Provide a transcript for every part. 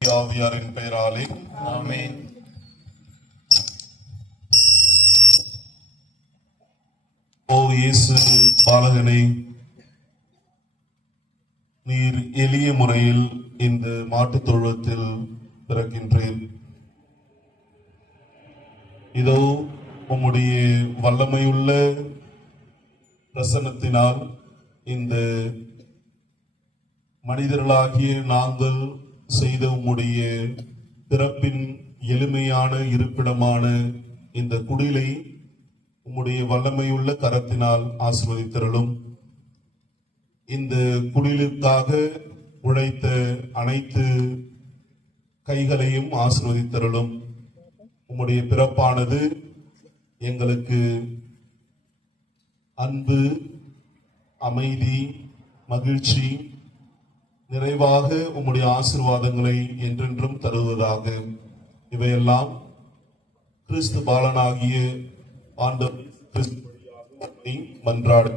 ஆவியாரின் பெயராலே ஆமென். ஓ இயேசு பாலகனே, நீர் எளிய முறையில் இந்த மாட்டுத் தொழுவத்தில் பிறக்கின்றீர். இதோ உம்முடைய வல்லமையுள்ள பிரசன்னத்தினால் இந்த மனிதர்களாகிய நாங்கள் செய்த உம்முடைய பிறப்பின் எளிமையான இருப்பிடமான இந்த குடிலை உம்முடைய வல்லமையுள்ள கரத்தினால் ஆசீர்வதித்தருளும். இந்த குடிலுக்காக உழைத்த அனைத்து கைகளையும் ஆசீர்வதித்தருளும். உம்முடைய பிறப்பானது எங்களுக்கு அன்பு, அமைதி, மகிழ்ச்சி, நிறைவாக உம்முடைய ஆசீர்வாதங்களை என்றென்றும் தருவதாக. இவையெல்லாம் கிறிஸ்து பாலனாகிய ஆண்டவர் கிறிஸ்து வழியாக மன்றாடு.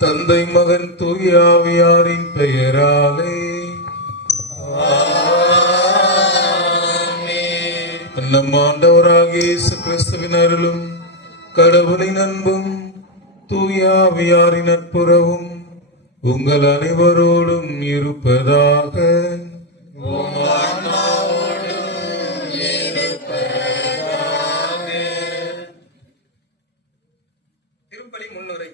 தந்தை மகன் தூய ஆவியாரின் பெயராலே நம் ஆண்டவராகிய இயேசு கிறிஸ்துவின் அருளும் கடவுளின் அன்பும் தூய ஆவியாரின் நட்புறவும் உங்கள் அனைவரோடும் இருப்பதாக. திருப்பலி முன்னுரை.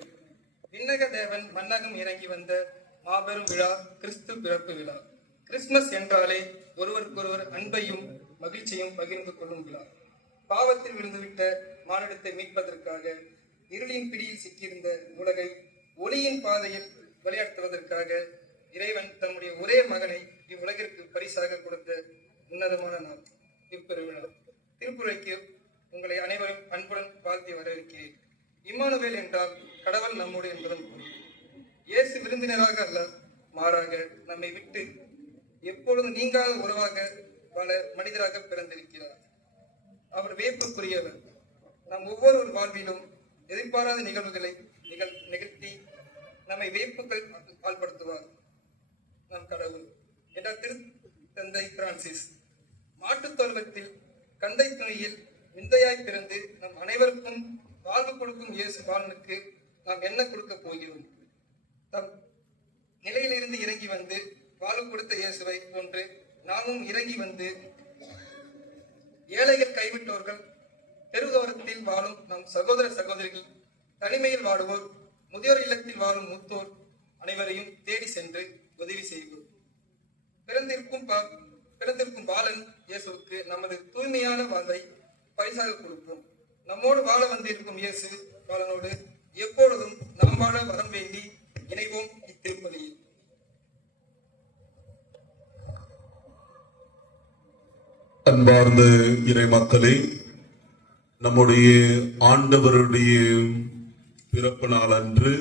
விண்ணக தேவன் மன்னகம் இறங்கி வந்த மாபெரும் விழா கிறிஸ்து பிறப்பு விழா. கிறிஸ்துமஸ் என்றாலே ஒருவருக்கொருவர் அன்பையும் மகிழ்ச்சியும் பகிர்ந்து கொள்ளும் விழா. பாவத்தில் விழுந்துவிட்ட மானிடத்தை மீட்பதற்காக இருளின் பிடியில் சிக்கியிருந்த உலகை ஒளியின் பாதையில் வழிநடத்துவதற்காக இறைவன் தம்முடைய ஒரே மகனை இவ்வுலகிற்கு பரிசாக கொடுத்த உன்னதமான நாள் இப்பெருவிழா. திருப்புரைக்கு உங்களை அனைவரும் அன்புடன் வாழ்த்தி வரவேற்கிறேன். இம்மானுவேல் என்றால் கடவுள் நம்மோடு என்பதன் பொருள். இயேசு விருந்தினராக அல்ல, மாறாக நம்மை விட்டு எப்பொழுதும் நீங்காத உறவாக பல மனிதராக பிறந்திருக்கிறார். அவர் வியப்புக்குரியவர். நம் ஒவ்வொரு வாழ்விலும் எதிர்பாராத நிகழ்வுகளை நிகழ்த்தி நம்மை வியப்புகள் ஆள்படுத்துவார் நம் கடவுள் என்றார் திருத்தந்தை பிரான்சிஸ். மாட்டுத் தொழுவத்தில் கந்தை துணியில் விந்தையாய் பிறந்து நம் அனைவருக்கும் வாழ்வு கொடுக்கும் இயேசு பாலனுக்கு நாம் என்ன கொடுக்க போகிறோம்? தம் நிலையிலிருந்து இறங்கி வந்து வாழ்வு கொடுத்த இயேசுவை போன்று நாமும் இறங்கி வந்து ஏழைகள், கைவிட்டோர்கள், தெருவோரத்தில் வாழும் நம் சகோதர சகோதரிகள், தனிமையில் வாடுவோர், முதியோர் இல்லத்தில் வாழும் மூத்தோர் அனைவரையும் தேடி சென்று உதவி செய்வோம். பிறந்திருக்கும் பாலன் இயேசுவுக்கு நமது தூய்மையான வாழ்வை பரிசாக கொடுப்போம். நம்மோடு வாழ வந்திருக்கும் இயேசு பாலனோடு எப்பொழுதும் நாம் வாழ வரம் வேண்டி இணைவோம் இத்திருப்பலியில். அன்பார்ந்த இறை மக்களே, நம்முடைய ஆண்டவருடைய பிறப்பு நாள் அன்று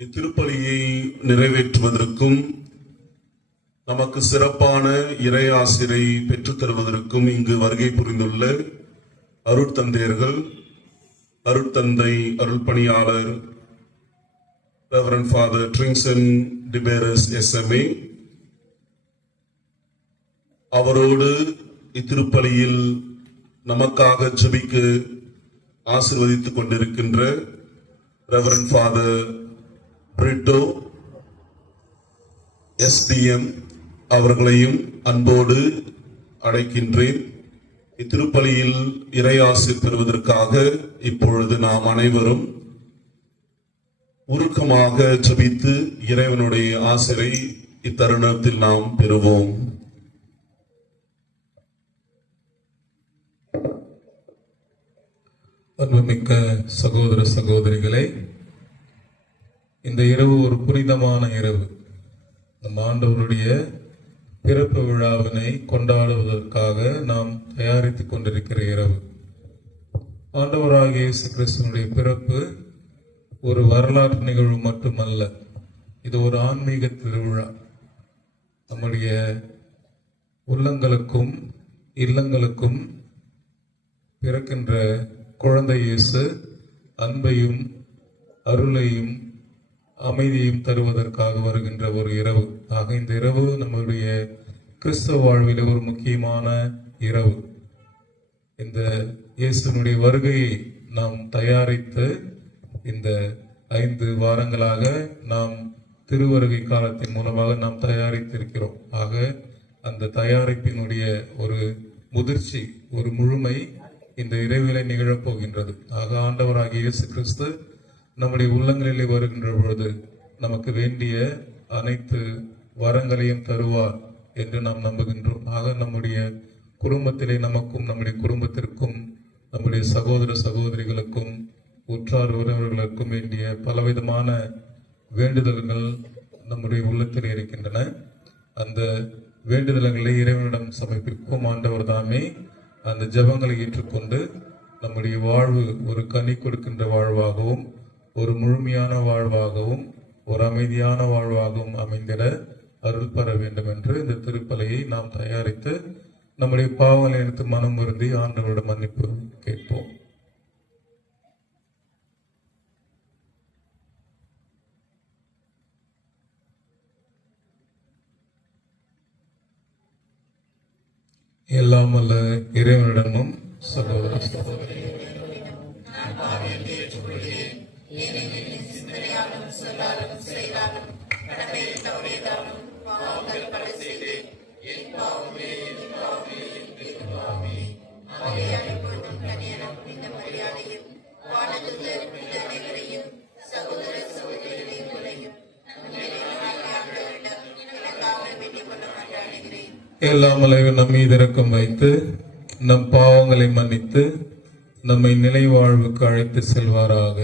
இத்திருப்பலியை நிறைவேற்றுவதற்கும் நமக்கு சிறப்பான இறை ஆசிரை பெற்றுத் தருவதற்கும் இங்கு வருகை புரிந்துள்ள அருட்தந்தையர்கள், அருட்தந்தை அருள்பணியாளர் Reverend Father Trinson Diberes SMA அவரோடு இத்திருப்பலியில் நமக்காக ஜெபிக்க ஆசீர்வதித்துக் கொண்டிருக்கின்ற Reverend Father Brito SDM அவர்களையும் அன்போடு அழைக்கின்றேன். இத்திருப்பலியில் இறையாசி பெறுவதற்காக இப்பொழுது நாம் அனைவரும் உருக்கமாக ஜெபித்து இறைவனுடைய ஆசிரை இத்தருணத்தில் நாம் பெறுவோம். அன்புமிக்க சகோதர சகோதரிகளே, இந்த இரவு ஒரு புனிதமான இரவு. நம் ஆண்டவருடைய பிறப்பு விழாவினை கொண்டாடுவதற்காக நாம் தயாரித்துக் கொண்டிருக்கிற இரவு. ஆண்டவராகிய இயேசு கிறிஸ்துவினுடைய பிறப்பு ஒரு வரலாற்று நிகழ்வு மட்டுமல்ல, இது ஒரு ஆன்மீக திருவிழா. நம்முடைய உள்ளங்களுக்கும் இல்லங்களுக்கும் பிறக்கின்ற குழந்தை இயேசு அன்பையும் அருளையும் அமைதியும் தருவதற்காக வருகின்ற ஒரு இரவு. ஆக இந்த இரவு நம்முடைய கிறிஸ்தவ வாழ்வில் ஒரு முக்கியமான இரவு. இந்த இயேசுனுடைய வருகையை நாம் தயாரித்து இந்த 5 வாரங்களாக நாம் திருவருகை காலத்தின் மூலமாக நாம் தயாரித்திருக்கிறோம். ஆக அந்த தயாரிப்பினுடைய ஒரு முதிர்ச்சி, ஒரு முழுமை இந்த இரவிலே நிகழப் போகின்றது. ஆக ஆண்டவராகிய இயேசு கிறிஸ்து நம்முடைய உள்ளங்களிலே வருகின்ற பொழுது நமக்கு வேண்டிய அனைத்து வரங்களையும் தருவார் என்று நாம் நம்புகின்றோம். ஆக நம்முடைய குடும்பத்திலே நமக்கும் நம்முடைய குடும்பத்திற்கும் நம்முடைய சகோதர சகோதரிகளுக்கும் உற்றார் உறவினர்களுக்கும் வேண்டிய பலவிதமான வேண்டுதல்கள் நம்முடைய உள்ளத்தில் இருக்கின்றன. அந்த வேண்டுதல்களை இறைவனிடம் சமர்ப்பிக்கும். ஆண்டவர் தாமே அந்த ஜெபங்களை ஏற்றுக்கொண்டு நம்முடைய வாழ்வு ஒரு கனி கொடுக்கின்ற வாழ்வாகவும், ஒரு முழுமையான வாழ்வாகவும், ஒரு அமைதியான வாழ்வாகவும் அமைந்திட அருள் பெற வேண்டும் என்று இந்த திருப்பலியை நாம் தயாரித்து நம்முடைய பாவங்களை எடுத்து மனம் வருந்தி ஆண்டவரிடம் மன்னிப்பு கேட்போம். எல்லாம் அல்ல இறைவனிடமும் சகோதர எல்லாமலை நம் மீது இரக்கம் வைத்து நம் பாவங்களை மன்னித்து நம்மை நிலை வாழ்வுக்கு அழைத்து செல்வாராக.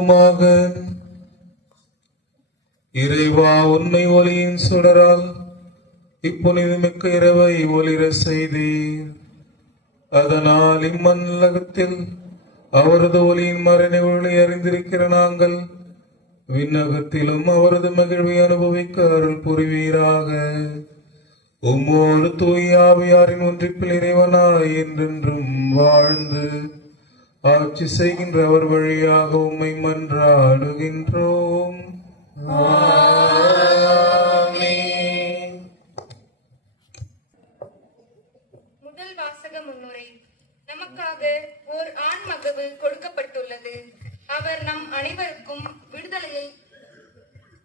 மன்றாடுவோமாக. இறைவா, உண்மை ஒளியின் சுடரால் இப்புனிதமிக்க இரவை ஒளிர செய்தீர். அதனால் இம்மன்னகத்தில் அவரது ஒளியின் மறைனை ஒளி அறிந்திருக்கிற நாங்கள் விண்ணகத்திலும் அவரது மகிழ்வை அனுபவிக்க அருள் புரிவீராக. உம்மோடு தூய ஆவியாரின் ஒன்றிப்பில் இறைவனாய் என்றென்றும் வாழ்ந்து ஆட்சி செய்கின்ற அவர் வழியாக உம்மை மன்றாடுகின்றோம். முதல் வாசக முன்னுரை. நமக்காக ஓர் ஆண் மகவு கொடுக்கப்பட்டுள்ளது. அவர் நம் அனைவருக்கும் விடுதலையை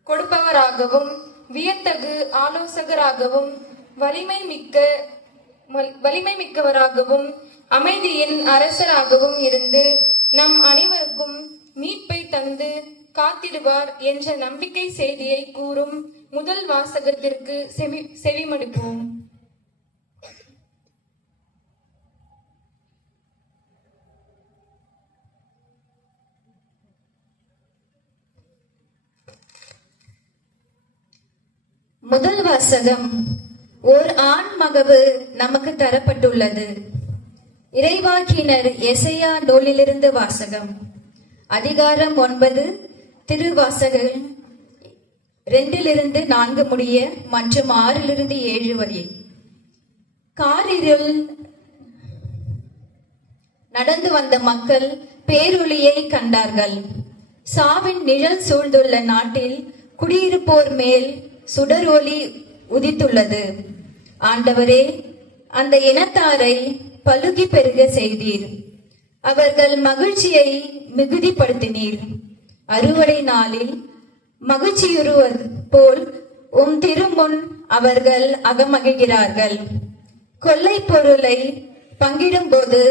கொடுப்பவராகவும் வியத்தகு ஆலோசகராகவும் வலிமை மிக்கவராகவும் அமைதியின் அரசராகவும் இருந்து நம் அனைவருக்கும் மீட்பை தந்து காத்திடுவார் என்ற நம்பிக்கை செய்தியை கூறும் முதல் வாசகத்திற்கு செவிமடுப்போம். முதல் வாசகம். ஓர் ஆண் மகவு நமக்கு தரப்பட்டுள்ளது. இறைவாக்கினர் எசையா நூலிலிருந்து வாசகம். அதிகாரம் 9, திருவாசகங்கள் 2-4 முடிய மற்றும் 6-7 வரை. காரிருள் நடந்து வந்த மக்கள் பேரொளியை கண்டார்கள். சாவின் நிழல் சூழ்ந்துள்ள நாட்டில் குடியிருப்போர் மேல் சுடரொளி உதித்துள்ளது. ஆண்டவரே, அந்த இனத்தாரை பலுகி பெருக செய்தீர். அவர்கள் மகிழ்ச்சியை மிகுதிப்படுத்தினீர். அறுவடை நாளில் மகிழ்ச்சியுறுவது போல் உம் திருமுன் அவர்கள் அகமகிழ்கிறார்கள். கொள்ளை பொருளை பங்கிடும் போது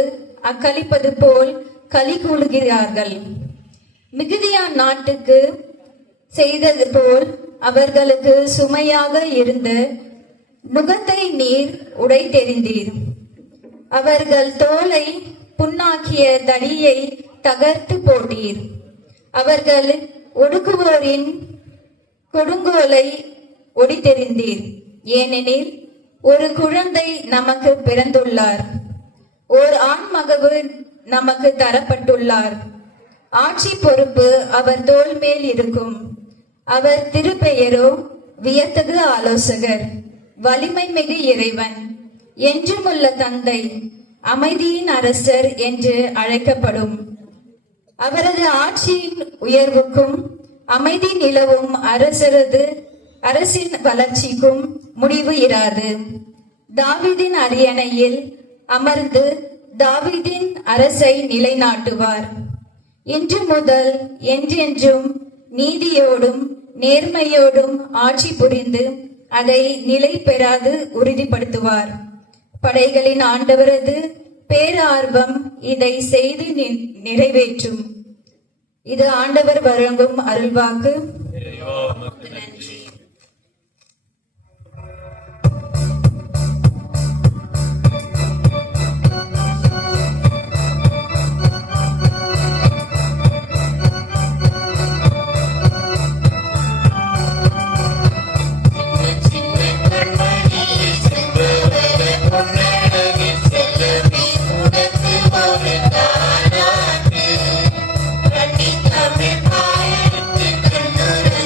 அக்களிப்பது போல் களி கூறுகிறார்கள். மிகுதியான் நாட்டுக்கு செய்தது போல் அவர்களுக்கு சுமையாக இருந்த நுகத்தை நீர் உடைத்தெறிந்தீர். அவர்கள் தோலை புண்ணாக்கிய தடியை தகர்த்து போட்டீர். அவர்கள் ஒடுக்குவோரின் கொடுங்கோலை ஒடித்தெறிந்தீர். ஏனெனில் ஒரு குழந்தை நமக்கு பிறந்துள்ளார், ஓர் ஆண் மகவு நமக்கு தரப்பட்டுள்ளார். ஆட்சி பொறுப்பு அவர் தோள் மேல் இருக்கும். அவர் திருப்பெயரோ வியத்தகு ஆலோசகர், வலிமை மிகு இறைவன், என்றுமுள்ள தந்தை, அமைதியின் அரசர் என்று அழைக்கப்படும். அவரது ஆட்சியின் உயர்வுக்கும் அமைதி நிலவும் அரசின் வளர்ச்சிக்கும் முடிவு இராது. தாவீதின் அரியணையில் அமர்ந்து தாவீதின் அரசை நிலைநாட்டுவார். இன்று முதல் என்றென்றும் நீதியோடும் நேர்மையோடும் ஆட்சி புரிந்து அதை நிலை பெறாது உறுதிப்படுத்துவார். படைகளின் ஆண்டவரது பேரார்வம் இதை செய்து நிறைவேற்றும். இது ஆண்டவர் வழங்கும் அருள்வாக்கு. தமிழ்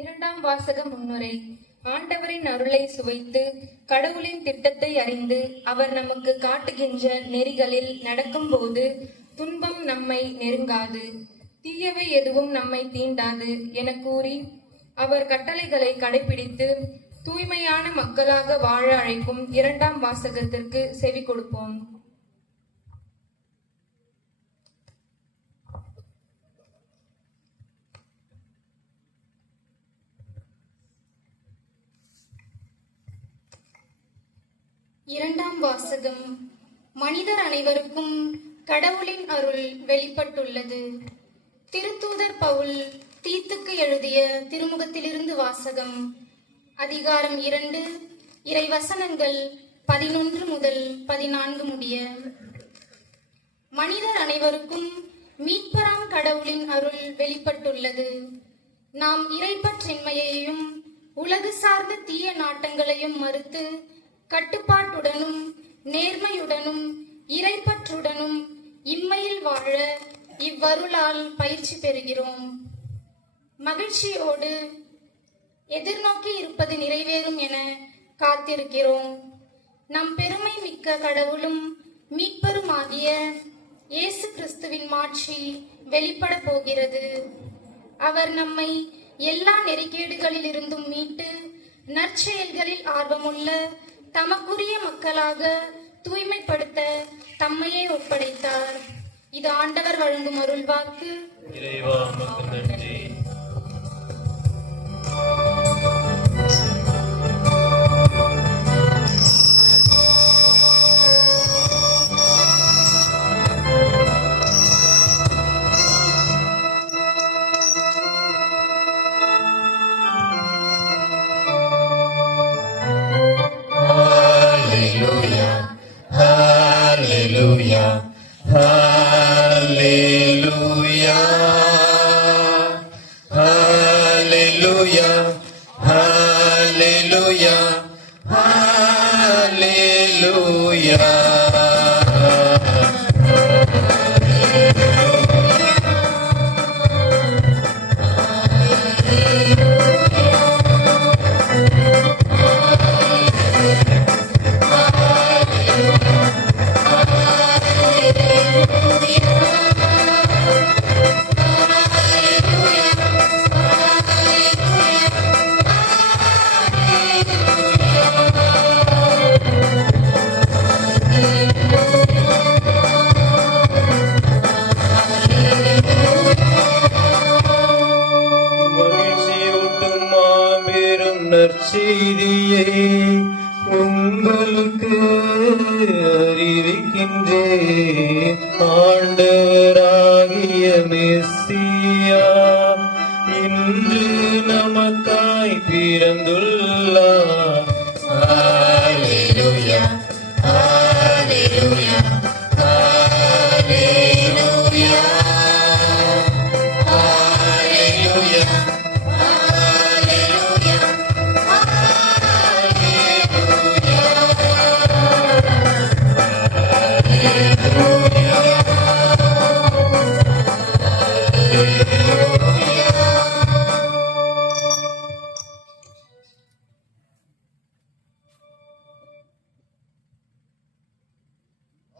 இரண்டாம் வாசக முன்னுரை. ஆண்டவரின் அருளை சுவைத்து கடவுளின் திட்டத்தை அறிந்து அவர் நமக்கு காட்டுகின்ற நெறிகளில் நடக்கும்போது துன்பம் நம்மை நெருங்காது, தீயவை எதுவும் நம்மை தீண்டாது என கூறி அவர் கட்டளைகளை கடைபிடித்து தூய்மையான மக்களாக வாழ அழைக்கும் இரண்டாம் வாசகத்திற்கு செவி கொடுப்போம். இரண்டாம் வாசகம். மனிதர் அனைவருக்கும் கடவுளின் அருள் வெளிப்பட்டுள்ளது. திருத்தூதர் பவுல் தீத்துக்கு எழுதிய திருமுகத்திலிருந்து வாசகம். அதிகாரம் 2, இறைவசனங்கள் 11 முதல் 14 முடிய. மனிதர் அனைவருக்கும் மீட்பராம் கடவுளின் அருள் வெளிப்பட்டுள்ளது. நாம் இறைப்பற்றின்மையையும் உலகு சார்ந்த தீய நாட்டங்களையும் மறுத்து கட்டுப்பாட்டுடனும் நேர்மையுடனும் இறைப்பற்றுடனும் இம்மையில் வாழ இவ்வருளால் பயிற்சி பெறுகிறோம். மகிழ்ச்சியோடு எதிர்நோக்கி இருப்பது நிறைவேறும் என காத்திருக்கிறோம். நம் பெருமை மிக்க கடவுளும் மீட்பருமாகிய இயேசு கிறிஸ்துவின் மாட்சி வெளிப்பட போகிறது. அவர் நம்மை எல்லா நெறிகேடுகளில் இருந்தும் மீட்டு நற்செயல்களில் ஆர்வமுள்ள தமக்குரிய மக்களாக தூய்மைப்படுத்த தம்மையே ஒப்படைத்தார். இது ஆண்டவர் வழங்கும் அருள்வாக்கு. இறைவா உமக்கு நன்றி. Hallelujah, hallelujah, hallelujah, hallelujah, hallelujah. மகிழ்ச்சியூட்டும் மாபெரும் நற்செய்தியை உங்களுக்கு அறிவிக்கின்றேன். ஆண்டவராகிய மெஸ்ஸியா இன்று நமக்காய் பிறந்துள்ளார். ஹல்லேலூயா, ஹல்லேலூயா, ஹல்லேலூயா, ஹல்லேலூயா, ஹல்லேலூயா,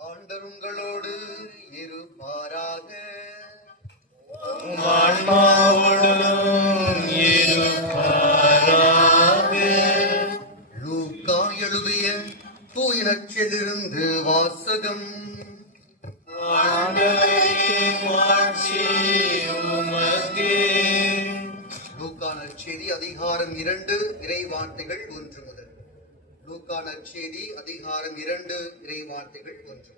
ஆண்டவர் உங்களோடு இருப்பாராக. ஆன்மாவோடும் இருப்பாராக. லூக்கா எழுதிய தூய நற்செய்தியிலிருந்து வாசகம். ஆண்டவரே மாட்சி உமக்கே. லூக்கா நற்செய்தி அதிகாரம் 2 இறை வார்த்தைகள் 1 முதல். லூக்கா நற்செய்தி அதிகாரம் 2 இறை வார்த்தைகள் 1 முதல்.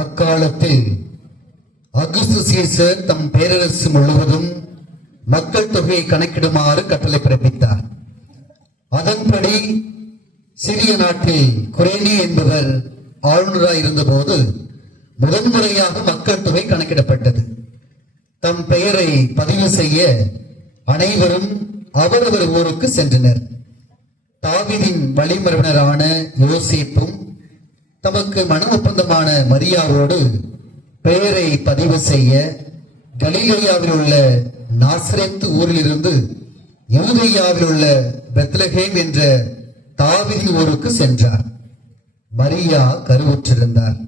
அக்காலத்தில் அகுஸ்து சீசர் தம் பேரரசு முழுவதும் மக்கள் தொகையை கணக்கிடுமாறு கட்டளை பிறப்பித்தார். அதன்படி சிறிய நாட்டில் குரேனி என்பவர் ஆளுநராய் இருந்தபோது முதன்முறையாக மக்கள் தொகை கணக்கிடப்பட்டது. தம் பெயரை பதிவு செய்ய அனைவரும் அவரவர் ஊருக்கு சென்றனர். தாவீதின் வழிமரபினரான யோசேப்பும் தமக்கு மன ஒப்பந்தமான மரியாவோடு பெயரை பதிவு செய்ய கலிலேயாவில் உள்ள நாசரேத்து ஊரிலிருந்து யூதேயாவில் உள்ள பெத்லகேம் என்ற தாவீதின் ஊருக்கு சென்றார். மரியா கருவுற்றிருந்தார்.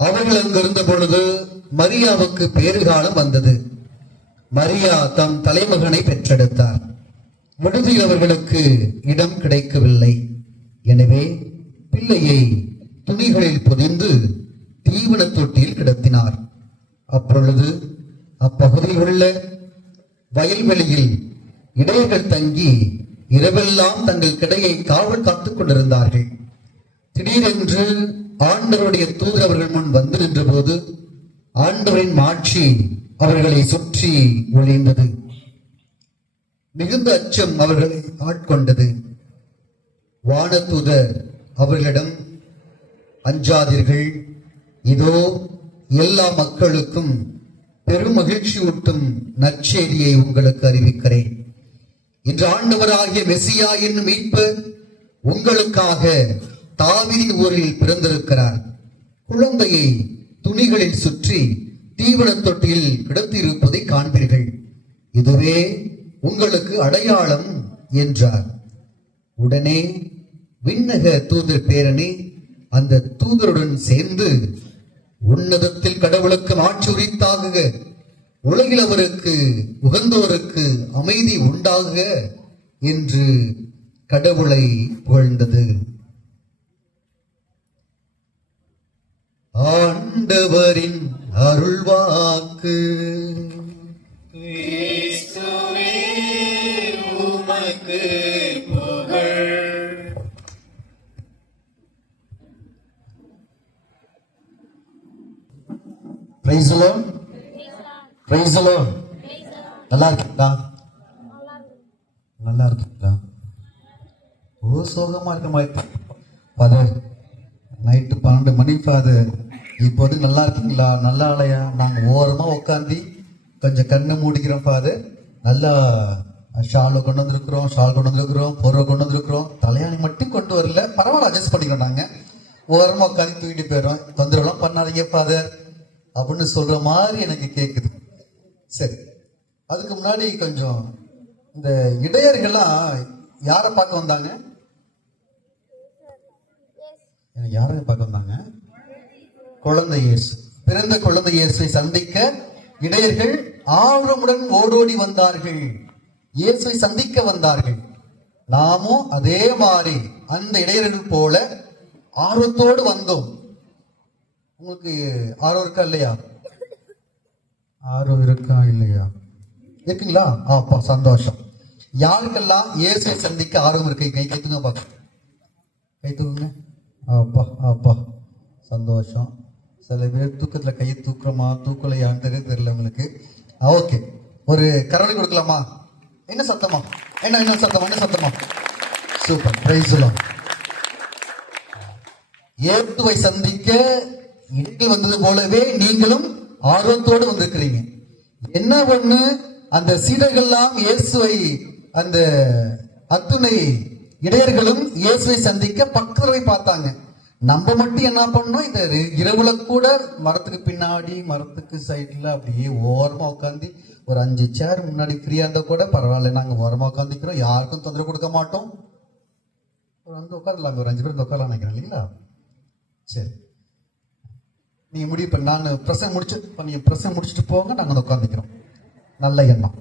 அவர்கள் அங்கிருந்த பொழுது மரியாவுக்கு பேறுகாலம் வந்தது. மரியா தம் தலைமகனை பெற்றெடுத்தார். விடுதியில் அவர்களுக்கு இடம் கிடைக்கவில்லை. எனவே பிள்ளையை துணிகளில் பொதிந்து தீவன தொட்டியில் கிடத்தினார். அப்பொழுது அப்பகுதியில் உள்ள வயல்வெளியில் இடையர்கள் தங்கி இரவெல்லாம் தங்கள் கிடையை காவல் காத்துக் கொண்டிருந்தார்கள். திடீரென்று ஆண்டவருடைய தூதர் அவர்கள் முன் வந்து நின்றபோது ஆண்டவரின் மாட்சி அவர்களை சுற்றி ஒளிந்தது. மிகுந்த அச்சம் அவர்களை ஆட்கொண்டது. வானதூதர் அவர்களிடம், அஞ்சாதீர்கள், இதோ எல்லா மக்களுக்கும் பெரும் மகிழ்ச்சியூட்டும் நற்செய்தியை உங்களுக்கு அறிவிக்கிறேன். இன்று ஆண்டவராகிய மெசியா என்னும் மீட்பர் உங்களுக்காக தாவீதின் ஊரில் பிறந்திருக்கிறார். குழந்தையை துணிகளில் சுற்றி தீவன தொட்டியில் கிடத்தியிருப்பதை காண்பீர்கள். இதுவே உங்களுக்கு அடையாளம் என்றார். உடனே விண்ணக தூதர் பேரணி அந்த தூதருடன் சேர்ந்து, உன்னதத்தில் கடவுளுக்கு மாட்சி உரித்தாகுக, உலகில் அவருக்கு உகந்தோருக்கு அமைதி உண்டாகுக என்று கடவுளை புகழ்ந்தது. ஆண்டவரின் அருள்வாக்கு. கிறிஸ்துவே உமக்கு புகழ். Praise the Lord. Praise the Lord. நல்லா இருக்கீங்களா? நல்லா இருக்கீங்களா? ஓ, சோகமா இருக்க மாதிரி ஃபாதர். நைட்டு 12 மணி ஃபாதர். இப்போது நல்லா இருக்கீங்களா? நல்லா இல்லையா? நாங்கள் ஓரமா உட்காந்து கொஞ்சம் கண்ணை மூடிக்கிறோம் ஃபாதர். நல்லா ஷாலை கொண்டு வந்திருக்கிறோம், பொருளை கொண்டு வந்திருக்கிறோம். தலையாணி மட்டும் கொண்டு வரல, பரவாயில்ல, அட்ஜஸ்ட் பண்ணிக்கிறோம். நாங்கள் ஓரமா உட்காந்து தூக்கிட்டு போயிடுறோம். தொந்தரவுலாம் பண்ணாதீங்க ஃபாதர் அப்படின்னு சொல்ற மாதிரி எனக்கு கேட்குது. சரி, அதுக்கு முன்னாடி கொஞ்சம் இந்த இடையர்கள்லாம் யாரை பார்க்க வந்தாங்க? யாரை பார்க்க வந்தாங்க? குழந்தை இயேசு, பிறந்த குழந்தை இயேசுவை சந்திக்க இடையர்கள் ஆர்வமுடன் ஓடோடி வந்தார்கள். இயேசுவை சந்திக்க வந்தார்கள். நாமும் அதே மாதிரி அந்த இடையர்கள் போல ஆர்வத்தோடு வந்தோம். உங்களுக்கு ஆர்வம் இருக்கா இல்லையா? ஆர்வம் இருக்கா இல்லையா? இருக்குங்களா? அப்பா சந்தோஷம். யாருக்கெல்லாம் இயேசுவை சந்திக்க ஆர்வம் இருக்கு? கை கைத்துங்க பார்க்க. கை தூக்குங்க. அப்பா அப்பா சந்தோஷம். சில பேர் தூக்கத்துல கையை தூக்குறோமா தூக்கலையான்னு தெரியல உங்களுக்கு. ஓகே, ஒரு கரவழி கொடுக்கலாமா? என்ன சத்தமா? என்ன சத்தமா? சூப்பர். Price the Lord. இயேசுவை சந்திக்க இடையில் வந்தது போலவே நீங்களும் ஆர்வத்தோடு வந்திருக்கிறீங்க. என்ன ஒண்ணு, அந்த சீடர்கள்லாம் இயேசுவை, அந்த அத்துணை இடையர்களும் இயேசுவை சந்திக்க பக்கத்துல பார்த்தாங்க. நம்ம மட்டும் என்ன பண்ணோம், இந்த இரவுல கூட மரத்துக்கு பின்னாடி, மரத்துக்கு சைட்ல அப்படியே ஓரமா உட்காந்து, ஒரு 5 சேர் முன்னாடி ஃப்ரீயா இருந்தா கூட பரவாயில்ல, நாங்க ஓரமா உட்காந்துக்கிறோம், யாருக்கும் தொந்தரவு கொடுக்க மாட்டோம். வந்து உட்காரலாம், ஒரு 5 பேர் உட்காரலாம் நினைக்கிறேன் இல்லைங்களா? சரி, நீங்க முடிவு பண்ண, நான் பிரசங்கம் முடிச்சுட்டு போங்க, நாங்க வந்து உட்காந்துக்கிறோம். நல்ல எண்ணம்,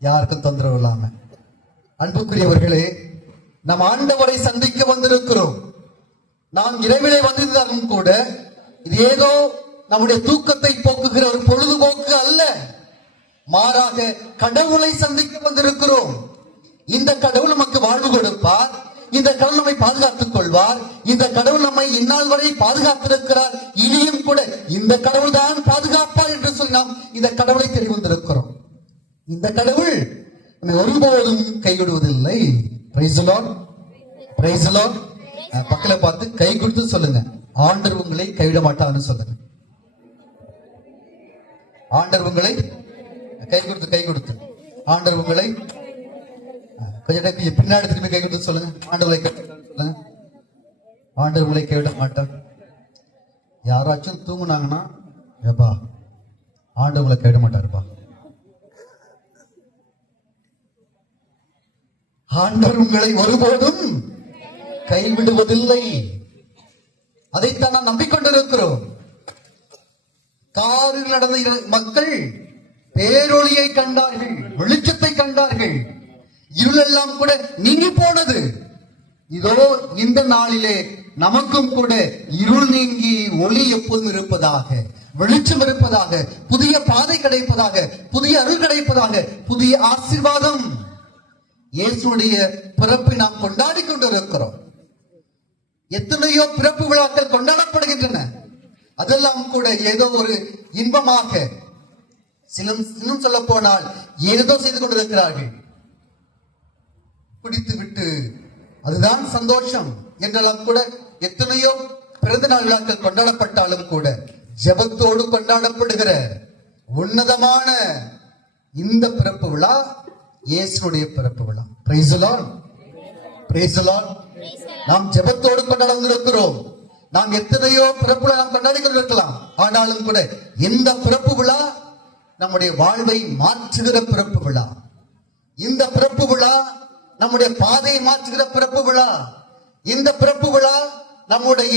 யாருக்கும் தொந்தரவு இல்லாம. அன்புக்குரியவர்களே, நம் ஆண்டவரை சந்திக்க வந்திருக்கிறோம். நாம் இரவிலே வந்திருந்தாலும் கூட இது ஏதோ நம்முடைய தூக்கத்தை போக்குகிற ஒரு பொழுதுபோக்கு அல்ல, மாறாக கடவுளை சந்திக்க வந்திருக்கிறோம். இந்த கடவுள் நமக்கு வாழ்வு கொடுப்பார், இந்த கடவுள் நம்மை பாதுகாத்துக் கொள்வார், இந்த கடவுள் நம்மை இந்நாள் வரை பாதுகாத்திருக்கிறார், இனியும் கூட இந்த கடவுள் தான் பாதுகாப்பார் என்று சொல்லி நாம் இந்த கடவுளை தேடி வந்திருக்கிறோம். இந்த கடவுள் நம்மை ஒருபோதும் கைவிடுவதில்லை. Praise the Lord. Praise the Lord. பக்கத்துல பார்த்து கை கொடுத்து சொல்லுங்க, ஆண்டவர் உங்களை கைவிட மாட்டான்னு சொல்லுங்க. ஆண்டவர் உங்களை கை கொடுத்து ஆண்டவர் உங்களை கொஞ்சம் பின்னாடி திரும்பி கை கொடுத்து சொல்லுங்க. ஆண்டவரை சொல்லுங்க. ஆண்டவர் உங்களை கைவிட மாட்டார். யாராச்சும் தூங்குனாங்கன்னா ஏப்பா ஆண்டவர் உங்களை கைவிட மாட்டாருப்பா. ஆண்டவர் உங்களை ஒருபோதும் கைவிடுவதில்லை. அதைத்தான் நாம் நம்பிக்கொண்டிருக்கிறோம். காரில் நடந்த மக்கள் பேரொளியை கண்டார்கள், வெளிச்சத்தை கண்டார்கள். இருளெல்லாம் கூட நீங்கி போனது. இதோ இந்த நாளிலே நமக்கும் கூட இருள் நீங்கி ஒளி எப்போதும் இருப்பதாக, வெளிச்சம் இருப்பதாக, புதிய பாதை கிடைப்பதாக, புதிய அருள் கிடைப்பதாக, புதிய ஆசீர்வாதம். இயேசுடைய பிறப்பை நாம் கொண்டாடி கொண்டிருக்கிறோம். எத்தனையோ பிறப்பு விழாக்கள் கொண்டாடப்படுகின்றன. அதெல்லாம் கூட ஏதோ ஒரு இன்பமாக, இன்னும் சொல்ல போனால் ஏதோ செய்து கொண்டிருக்கிறார்கள். பிடித்து விட்டு அதுதான் சந்தோஷம் என்றெல்லாம் கூட எத்தனையோ பிறந்த நாள் விழாக்கள் கொண்டாடப்பட்டாலும் கூட ஜெபத்தோடு கொண்டாடப்படுகிற உன்னதமான இந்த பிறப்பு விழா இயேசுடைய பிறப்பு விழா. Price the Lord, praise the Lord. நாம் ஜெபத்தோடு கொண்டாட வந்திருக்கிறோம். நாம் எத்தனையோ பிறப்பு விழா நாம் கொண்டாடி கொண்டிருக்கலாம். ஆனாலும் கூட இந்த பிறப்பு விழா நம்முடைய வாழ்வை மாற்றுகிற பிறப்பு விழா. இந்த பிறப்பு விழா நம்முடைய பாதையை மாற்றுகிற பிறப்பு விழா. இந்த பிறப்பு விழா நம்முடைய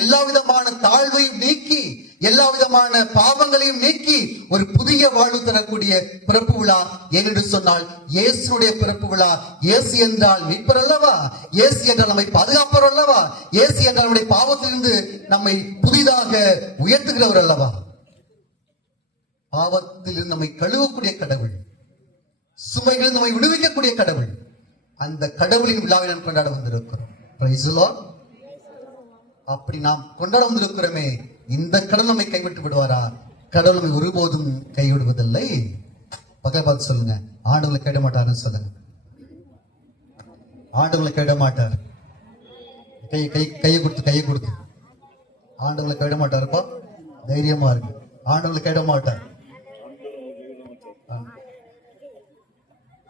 எல்லா விதமான தாழ்வையும் நீக்கி, எல்லா விதமான பாவங்களையும் நீக்கி ஒரு புதிய வாழ்வு தரக்கூடிய பிறப்பு விழா. ஏனென்று சொன்னால் இயேசுடைய பிறப்பு விழா. இயேசு என்றால் மீட்பர் அல்லவா? இயேசு என்றால் நம்மை பாதுகாப்பவர் அல்லவா? இயேசு என்றால் நம்முடைய பாவத்திலிருந்து நம்மை புதிதாக உயர்த்துகிறவர் அல்லவா? பாவத்திலிருந்து நம்மை கழுவக்கூடிய கடவுள், சுமைகளில் நம்மை விடுவிக்கக்கூடிய கடவுள். அந்த கடவுளின் விழாவை நாம் கொண்டாட வந்திருக்கிறோம். Price the Lord. அப்படி நாம் கொண்டாட வந்திருக்கிறோமே, இந்த கடவுள் நம்மை கைவிட்டு விடுவாரா? கடவுள் நம்மை ஒருபோதும் கைவிடுவதில்லை. பக்கத்துல பார்த்து சொல்லுங்க, ஆண்டவரை கைவிட மாட்டாருன்னு சொல்லுங்க. ஆண்டவரை கைவிட மாட்டார். கையை கொடுத்து ஆண்டவரை கைவிட மாட்டாருப்பா. தைரியமா இருக்கு. ஆண்டவரை கைவிட மாட்டார்.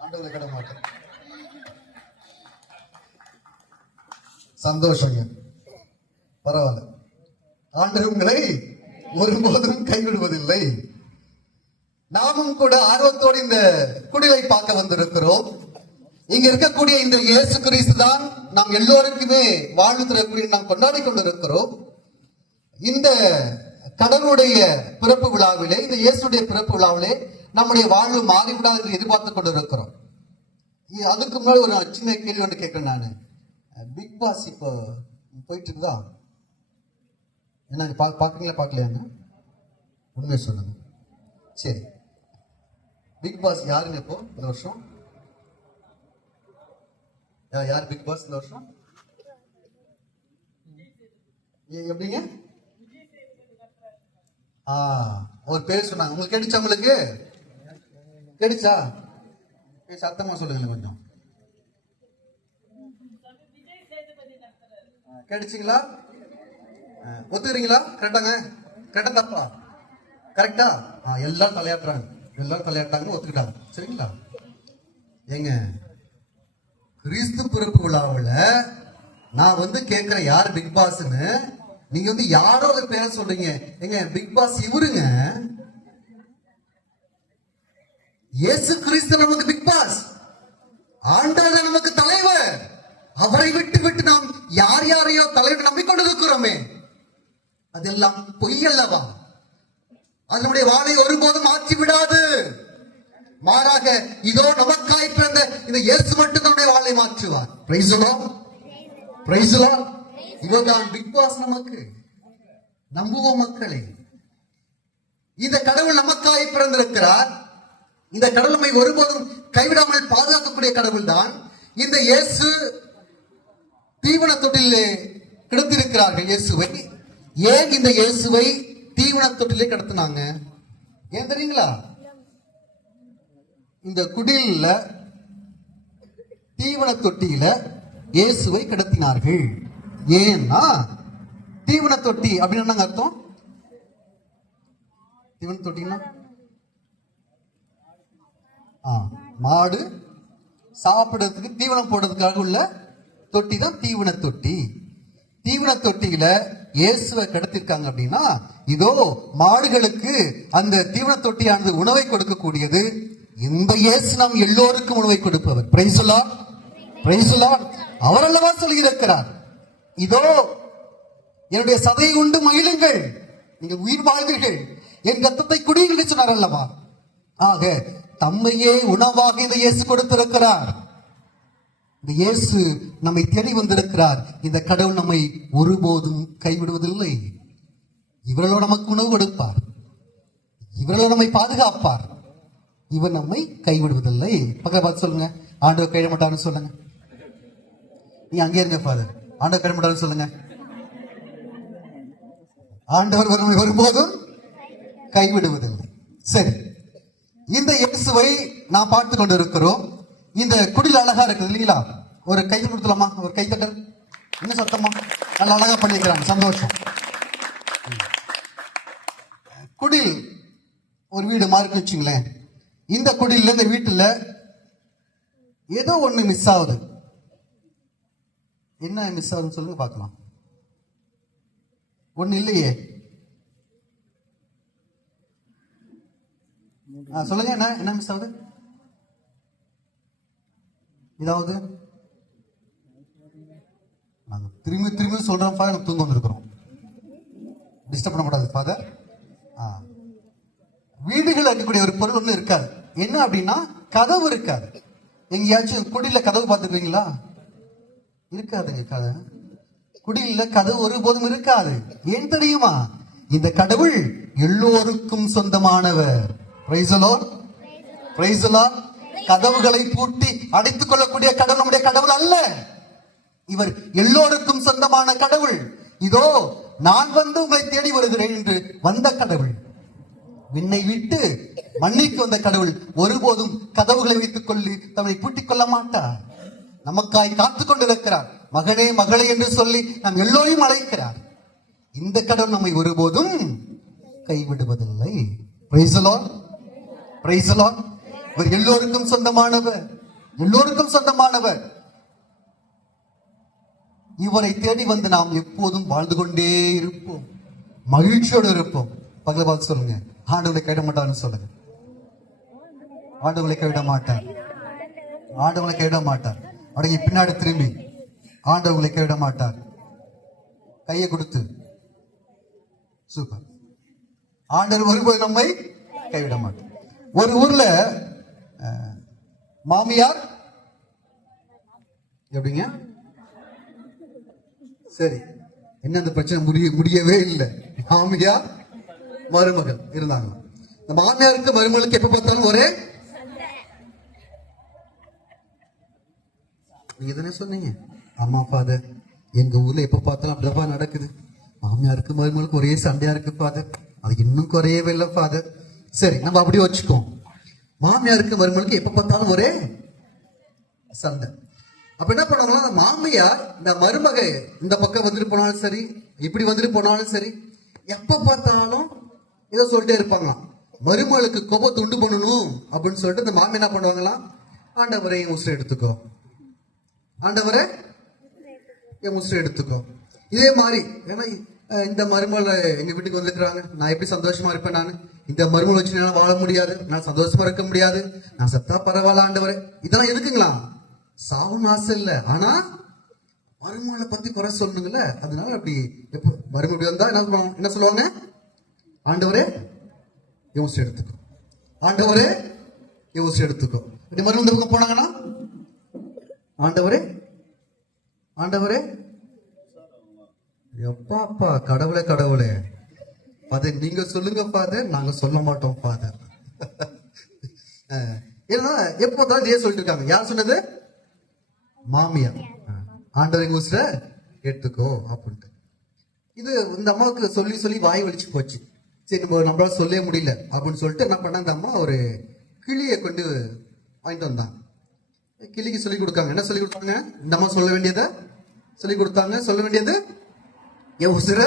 ஆண்டவரை கைவிட மாட்டார். சந்தோஷங்க, பரவாயில்ல. ஆண்டவர் உங்களை ஒருபோதும் கைவிடுவதில்லை. நாமும் கூட ஆர்வத்தோடு இந்த குடிலை பார்க்க வந்திருக்கிறோம். இங்க இருக்கக்கூடிய இந்த இயேசு கிறிஸ்து தான் நாம் எல்லோருக்குமே வாழ்வு தரக்கூடிய நாம் கொண்டாடி கொண்டிருக்கிறோம். இந்த கடவுளுடைய பிறப்பு விழாவிலே, இந்த இயேசுடைய பிறப்பு விழாவிலே நம்முடைய வாழ்வு மாறிவிடாது என்று எதிர்பார்த்து கொண்டிருக்கிறோம். அதுக்கு முன்னாடி ஒரு சின்ன கேள்வி ஒன்று கேட்கிறேன். நான் பிக் பாஸ் இப்போ போயிட்டு இருக்குதா? என்ன பார்க்குறீங்களா பார்க்கலையாங்க? உண்மையை சொல்லுங்க. சரி, பிக் பாஸ் யாருங்க இப்போ இந்த வருஷம்? யார் பிக் பாஸ் இந்த வருஷம்? எப்படிங்க? ஒரு பேர் சொன்னாங்க. உங்களுக்கு கேட்டுச்சா? உங்களுக்கு கேட்டுச்சா? சத்தமா சொல்லுங்க கொஞ்சம். கேட்டுச்சிங்களா? ஒத்துக்கிறீங்களா? கரெக்டாங்க? கரெக்டா தப்பா? கரெக்டா? எல்லாரும் தலையாட்டுறாங்க. எல்லாரும் தலையாட்டாங்க, ஒத்துக்கிட்டாங்க. சரிங்களா? ஏங்க, கிறிஸ்து பிறப்பு விழாவில் நான் வந்து கேட்கிறேன் யார் பிக் பாஸ்ன்னு. நீங்க வந்து யாரோ ஒரு பேரை சொல்றீங்க. எங்க பிக் பாஸ் இவருங்க. இயேசு கிறிஸ்து நமக்கு பிக் பாஸ். ஆண்டவர் நமக்கு தலைவர். அவரை விட்டு விட்டு நாம் யார் யாரையோ தலைவர் நம்பிக்கொண்டிருக்கிறோமே, அதெல்லாம் பொய்யல்லவா? அது நம்முடைய வாளை ஒருபோதும் மாற்றி விடாது. மாறாக இதோ நமக்காய் பிறந்த இந்த இயேசு மட்டும் நம்முடைய வாளை மாற்றுவார். Price the Lord, praise the Lord. இவர்தான் பிக் பாஸ் நமக்கு. நம்புவோம் மக்களே. இந்த கடவுள் நமக்காய் பிறந்திருக்கிறார். இந்த கடவுள் நம்மை ஒருபோதும் கைவிடாமல் பாதுகாக்கக்கூடிய கடவுள் தான். இந்த இயேசு தீவன தொட்டிலே கிடத்திருக்கிறார்கள் இயேசுவை. ஏன் இந்த இயேசுவை தீவன தொட்டிலே கிடத்தினாங்க? ஏன் தெரியுங்களா? இந்த குடில தீவன தொட்டியில இயேசுவை கிடத்தினார்கள். ஏன்னா தீவன தொட்டி அப்படின்னு அர்த்தம். தீவன தொட்டின்னா மாடு சாப்பிடுறதுக்கு தீவனம் போடுறதுக்காக உள்ள தொட்டி தான் தீவன தொட்டி. தீவன தொட்டியில இயேசுவை கிடத்திருக்காங்க அப்படின்னா, இதோ மாடுகளுக்கு அந்த தீவன தொட்டியானது உணவை கொடுக்கக்கூடியது. இந்த இயேசு நாம் எல்லோருக்கும் உணவை கொடுப்பவர். Praise the Lord, praise the Lord. அவர் அல்லவா சொல்லியிருக்கிறார், இதோ என்னுடைய சதையை உண்டு மகிழுங்கள், நீங்கள் உயிர் வாழ்வீர்கள், என் ரத்தத்தை குடியுங்கள் என்று சொன்னார் அல்லவா. ஆக தம்மையே உணவாக இந்த இயேசு கொடுத்திருக்கிறார். இந்த இயேசு நம்மை தேடி வந்திருக்கிறார். இந்த கடவுள் நம்மை ஒருபோதும் கைவிடுவதில்லை. இவர்களோ நமக்கு உணவு கொடுப்பார், இவர்களோ நம்மை பாதுகாப்பார், இவர் நம்மை கைவிடுவதில்லை. பக்கத்துல பார்த்து சொல்லுங்க, ஆண்டவர் கைவிட மாட்டார்னு சொல்லுங்க. நீ அங்கே இருங்க ஃபாதர், ஆண்டவர் கைவிட மாட்டார்னு சொல்லுங்க. ஆண்டவர் ஒருபோதும் கைவிடுவதில்லை. சரி, இந்த இயேசுவை நாம் பார்த்து கொண்டு இருக்கிறோம். இந்த குடில் அழகா இருக்குது இல்லைங்களா? ஒரு கை கொடுத்துலாமா? ஒரு கை தட்டல். என்ன சத்தமா? நல்லா அழகா பண்ணிக்கிறாங்க, சந்தோஷம். குடில் ஒரு வீடு மாதிரி வச்சுங்களேன். இந்த குடில, இந்த வீட்டுல ஏதோ ஒண்ணு மிஸ் ஆகுது. என்ன மிஸ் ஆகுதுன்னு சொல்லுங்க பார்க்கலாம். ஒண்ணு இல்லையே. சொல்லுங்க, என்ன மிஸ் ஆகுது? ஏதாவது நாங்க திரும்பி திரும்பி சொல்றோம் ஃபாதர், எனக்கு தூங்க வந்திருக்கிறோம். டிஸ்டர்ப் பண்ணக்கூடாது ஃபாதர். வீடுகள் இருக்கக்கூடிய ஒரு பொருள் ஒண்ணு இருக்காது. என்ன அப்படின்னா கதவு இருக்காது. எங்கேயாச்சும் குடியில கதவு பார்த்துருக்கீங்களா? இருக்காதுங்க கதவு. குடியில கதவு ஒருபோதும் இருக்காது. ஏன் தெரியுமா? இந்த கடவுள் எல்லோருக்கும் சொந்தமானவர். Praise the Lord, praise the Lord. கதவுகளை பூட்டி அடைத்துக் கொள்ளக்கூடிய கடவுள் நம்முடைய கடவுள் அல்ல. இவர் எல்லோருக்கும் சொந்தமான கடவுள். இதோ நான் வந்து உங்களை தேடி வருகிறேன் என்று வந்த கடவுள், விண்ணை விட்டு மண்ணிற்கு வந்த கடவுள் ஒருபோதும் கதவுகளை வைத்துக் கொள்ளி தம்மை பூட்டிக் கொள்ள மாட்டார். நமக்காய் காத்துக் கொண்டிருக்கிறார். மகனே மகளே என்று சொல்லி நாம் எல்லோரையும் அழைக்கிறார். இந்த கடவுள் நம்மை ஒருபோதும் கைவிடுவதில்லை. Praise the Lord, praise the Lord. இவர் எல்லோருக்கும் சொந்தமானவர், எல்லோருக்கும் சொந்தமானவர். இவரை தேடி வந்து நாம் எப்போதும் வாழ்ந்து கொண்டே இருப்போம், மகிழ்ச்சியோடு இருப்போம். பகல பார்த்து சொல்லுங்க, ஆண்டவரை கைவிட மாட்டார்னு சொல்லுங்க. ஆண்டவரை கைவிட மாட்டார், ஆண்டவரை கைவிட மாட்டார். அப்படியே பின்னாடி திரும்பி, ஆண்டவரை கைவிட மாட்டார். கையை கொடுத்து, சூப்பர். ஆண்டவர் ஒருபோது நம்மை கைவிட மாட்டார். ஒரு ஊர்ல மாமியார் எப்படிங்க? சரி, என்ன அந்த பிரச்சனை முடியவே இல்லை. மாமியார் மருமகள் இருந்தாங்க. இந்த மாமியாருக்கு மருமகளுக்கு எப்ப பார்த்தாலும் ஒரே, நீங்க தானே சொன்னீங்க. ஆமா ஃபாதர், எங்க ஊர்ல எப்ப பார்த்தாலும் அப்படிதான் நடக்குது. மாமியாருக்கு மருமகளுக்கு ஒரே சண்டையா இருக்கு ஃபாதர். அது இன்னும் குறையவே இல்லை ஃபாதர். சரி, நம்ம அப்படியே வச்சுக்கோம். மாமியாருக்கு மருமகளுக்கு எப்ப பார்த்தாலும் ஒரே சண்டை. அப்ப என்ன பண்ணுவாங்களா, மாமியார் இந்த மருமக இந்த பக்கம் வந்துட்டு போனாலும் சரி, இப்படி வந்துட்டு போனாலும் சரி, எப்ப பார்த்தாலும் ஏதோ சொல்லிட்டே இருப்பாங்க. மருமகளுக்கு கோபத்தை உண்டு பண்ணணும் அப்படின்னு சொல்லிட்டு இந்த மாமி என்ன பண்ணுவாங்களாம், ஆண்டவரை என் உசுரை எடுத்துக்கோ, ஆண்டவரை என் உசுரை எடுத்துக்கோ. இதே மாதிரி ஏன்னா இந்த மருமகளை எங்க வீட்டுக்கு வந்துருக்காங்க, நான் எப்படி சந்தோஷமா இருப்பேன்? நான் இந்த மருமகளை வச்சு என்னால வாழ முடியாது, நான் சந்தோஷமா இருக்க முடியாது, நான் சத்தா பரவாயில்ல ஆண்டவரே. இதெல்லாம் எதுக்குங்களா? சாவும் ஆசை இல்லை, ஆனா மருமகளை பத்தி குறை சொல்லணுங்கல்ல. அதனால அப்படி எப்போ மருமகள் வந்தா என்ன சொல்லுவாங்க, ஆண்டவரே யோசிச்சு எடுத்துக்கோ, ஆண்டவரே யோசிச்சு எடுத்துக்கோ. இப்படி மருமகள் இந்த பக்கம் போனாங்கன்னா, ஆண்டவரே ஆண்டவரே, எப்பாப்பா கடவுளே கடவுளே, அதை நீங்க சொல்லுங்க ஃபாதர், நாங்க சொல்ல மாட்டோம் ஃபாதர். ஏன்னா எப்போ தான் இதே சொல்லிட்டு இருக்காங்க. யார் சொன்னது? மாமியார். ஆண்டவரை ஊசுற எடுத்துக்கோ அப்படின்ட்டு. இது இந்த அம்மாவுக்கு சொல்லி சொல்லி வாய் வலிச்சு போச்சு. சரி, நம்மளால சொல்லவே முடியல அப்படின்னு சொல்லிட்டு என்ன பண்ண, அந்த அம்மா ஒரு கிளியை கொண்டு வாங்கிட்டு வந்தாங்க. கிளிக்கு சொல்லி கொடுக்காங்க. என்ன சொல்லி கொடுத்தாங்க? இந்த அம்மா சொல்ல வேண்டியதை சொல்லி கொடுத்தாங்க. சொல்ல வேண்டியது என் உசுர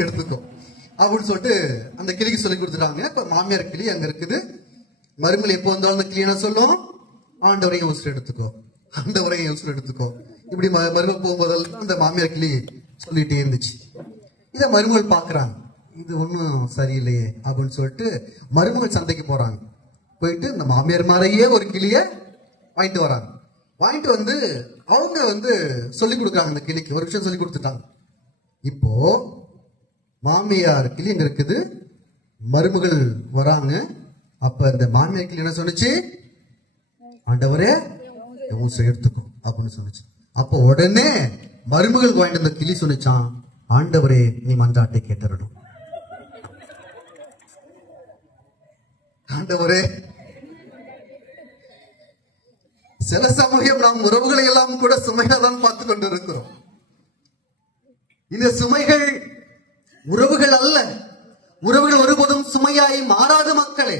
எடுத்துக்கோ அப்படின்னு சொல்லிட்டு அந்த கிளிக்கு சொல்லி கொடுத்துட்டாங்க. இப்ப மாமியார் கிளி அங்க இருக்குது. மறுமொழி எப்போ வந்தாலும் அந்த கிளி என்ன சொல்லும்? ஆண்டவரையும் உசுறு எடுத்துக்கோ, ஆண்டவரையும் உசுறு எடுத்துக்கோ. இப்படி மருமகள் போகும்போதெல்லாம் அந்த மாமியார் கிளி சொல்லிட்டே இருந்துச்சு. இதை மருமகள் பாக்குறாங்க, இது ஒன்றும் சரியில்லையே அப்படின்னு சொல்லிட்டு மருமகள் சந்தைக்கு போறாங்க. போயிட்டு இந்த மாமியார் மாதிரியே ஒரு கிளிய வாங்கிட்டு வராங்க. வாங்கிட்டு வந்து அவங்க சொல்லி கொடுக்குறாங்க. அந்த கிளிக்கு ஒரு விஷயம் சொல்லி கொடுத்துட்டாங்க. இப்போ மாமியார் கிளி எங்க இருக்குது, மருமகள் வராங்க. அப்ப இந்த மாமியார் கிளி என்ன சொன்னுச்சு? ஆண்டவரே எடுத்துக்கோ அப்படின்னு சொன்னுச்சு. அப்போ உடனே மருமகள் வாங்கிட்டு அந்த கிளி சொன்னிச்சான், ஆண்டவரே நீ மன்றாட்டை கேட்டறணும். ஆண்டவரே, சில சமயம் நாம் உறவுகளை எல்லாம் கூட சுமையாக தான் பார்த்து கொண்டு இருக்கிறோம். இந்த சுமைகள் உறவுகள் அல்ல. உறவுகள் ஒருபோதும் சுமையாய் மாறாத மக்களே.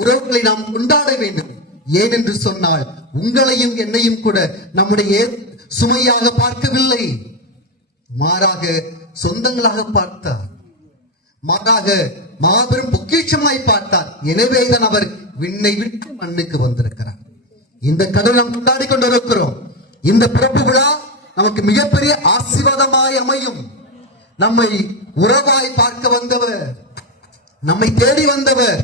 உறவுகளை நாம் கொண்டாட வேண்டும். ஏனென்று சொன்னால் உங்களையும் என்னையும் கூட நம்முடைய சுமையாக பார்க்கவில்லை, மாறாக சொந்தங்களாக பார்த்தார், மாறாக மாபெரும் பொக்கிஷமாய் பார்த்தார். எனவேதான் அவர் விண்ணை விட்டு மண்ணுக்கு வந்திருக்கிறார். இந்த கடவுள் நாம் கொண்டாடி கொண்டிருக்கிறோம். இந்த பிறப்பு விழா நமக்கு மிகப்பெரிய ஆசீர்வாதமாய் அமையும். நம்மை உறவாய் பார்க்க வந்தவர், நம்மை தேடி வந்தவர்.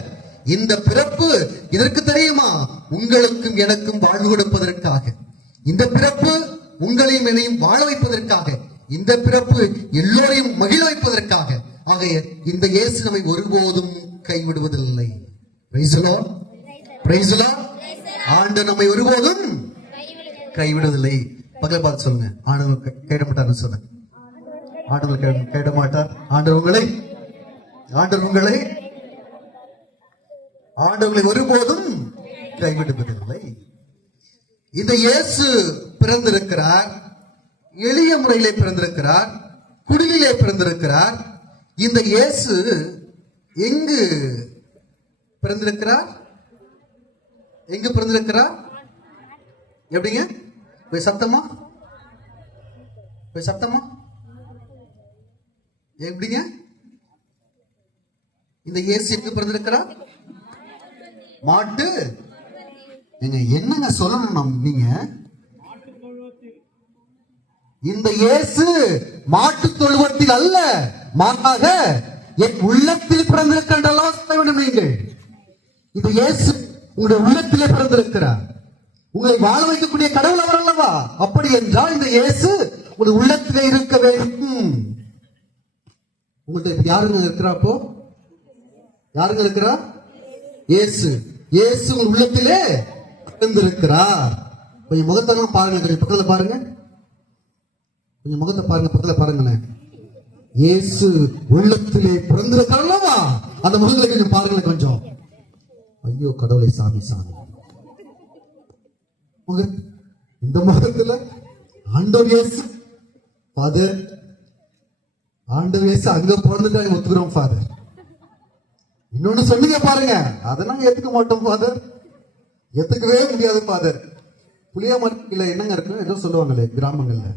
இந்த பிறப்பு இதற்கு தெரியுமா? உங்களுக்கும் எனக்கும் வாழ்வு கொடுப்பதற்காக. இந்த பிறப்பு உங்களையும் என்னையும் வாழ வைப்பதற்காக. இந்த பிறப்பு எல்லோரையும் மகிழ வைப்பதற்காக. ஆகைய இந்த இயேசு நம்மை ஒருபோதும் கைவிடுவதில்லை. Praise the Lord, praise the Lord. ஆண்டவர் நம்மை ஒருபோதும் கைவிடுவதில்லை. பக்கத்துல பார்த்து சொல்லுங்க, ஆண்டவர் கைவிட மாட்டார்னு சொல்லுங்க. ஆண்டவர் கைவிட மாட்டார். ஆண்டவர் உங்களை ஒருபோதும் கைவிடுவதில்லை. இந்த இயேசு பிறந்திருக்கிறார், எளிய முறையிலே பிறந்திருக்கிறார், குடிலே பிறந்திருக்கிறார். இந்த இயேசு எங்கு பிறந்திருக்கிறார்? எங்கு பிறந்திருக்கிறார்? எப்படிங்க? போய் சத்தமா எப்படிங்க? இந்த இயேசு எங்கு பிறந்திருக்கிறார்? மாட்டு என்னங்க சொல்லணும் நீங்க? இந்த இயேசு மாட்டு தொழுவத்தில் அல்ல, மாறாக என் உள்ளத்தில் பிறந்திருக்கின்றன. நீங்கள் இந்த இயேசு உங்களுடைய உள்ளத்திலே பிறந்திருக்கிறார். உங்களை வாழ வைக்கக்கூடிய கடவுள் அவர் அல்லவா? அப்படி என்றால் இந்த இயேசு உங்களுடைய உள்ளத்திலே இருக்க வேண்டும். உங்கள்கிட்ட யாருங்க இருக்கிறா? அப்போ யாருங்க இருக்கிறா? இயேசு. இயேசு உங்கள் உள்ளத்திலே பிறந்திருக்கிறார். கொஞ்சம் முகத்தெல்லாம் பாருங்க, கொஞ்சம் பக்கத்துல பாருங்க, கொஞ்சம் முகத்தை பாருங்க, பக்கத்துல பாருங்களேன். இயேசு உள்ளத்திலே பிறந்திருக்கிறார் அல்லவா? அந்த முகங்களை கொஞ்சம் பாருங்களேன். கொஞ்சம் ஐயோ கடவுளை, சாமி சாமி. இந்த முகத்துல ஆண்டவர் இயேசு ஃபாதர், ஆண்டவர் இயேசு அங்க பிறந்துட்டாங்க, ஒத்துக்கிறோம் ஃபாதர். இன்னொன்னு சொன்னீங்க பாருங்க, அதெல்லாம் ஏத்துக்க மாட்டோம் ஃபாதர், ஏத்துக்கவே முடியாது ஃபாதர். புளியமரத்துல என்னங்க இருக்கு ஏதோ சொல்லுவாங்களே கிராமங்கள்ல,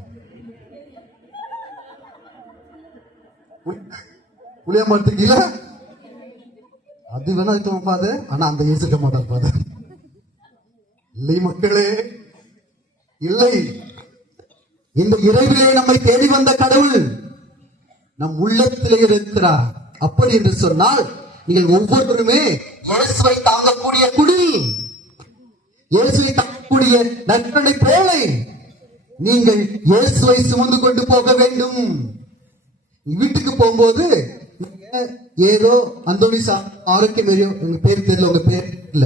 புளியமரத்துக்கு இல்ல அது வேணா இருக்கோம் ஃபாதர், ஆனா அந்த ஏசுக்க மாட்டார் ஃபாதர். இல்லை மக்களே, இல்லை. இந்த இறைவிலே நம்மை தேடி வந்த கடவுள் நம் உள்ளத்திலே இருக்கிறார். அப்படி என்று சொன்னால் நீங்கள் ஒவ்வொருவருமே இயேசுவை தாங்கக்கூடிய குடில், இயேசுவை தாங்கக்கூடிய நற்கடை பேழை. நீங்கள் இயேசுவை சுமந்து கொண்டு போக வேண்டும். வீட்டுக்கு போகும்போது ஏதோ அந்தோணி ஆரோக்கியம் உங்க பேர் தெரியல, உங்க பேர் இல்ல,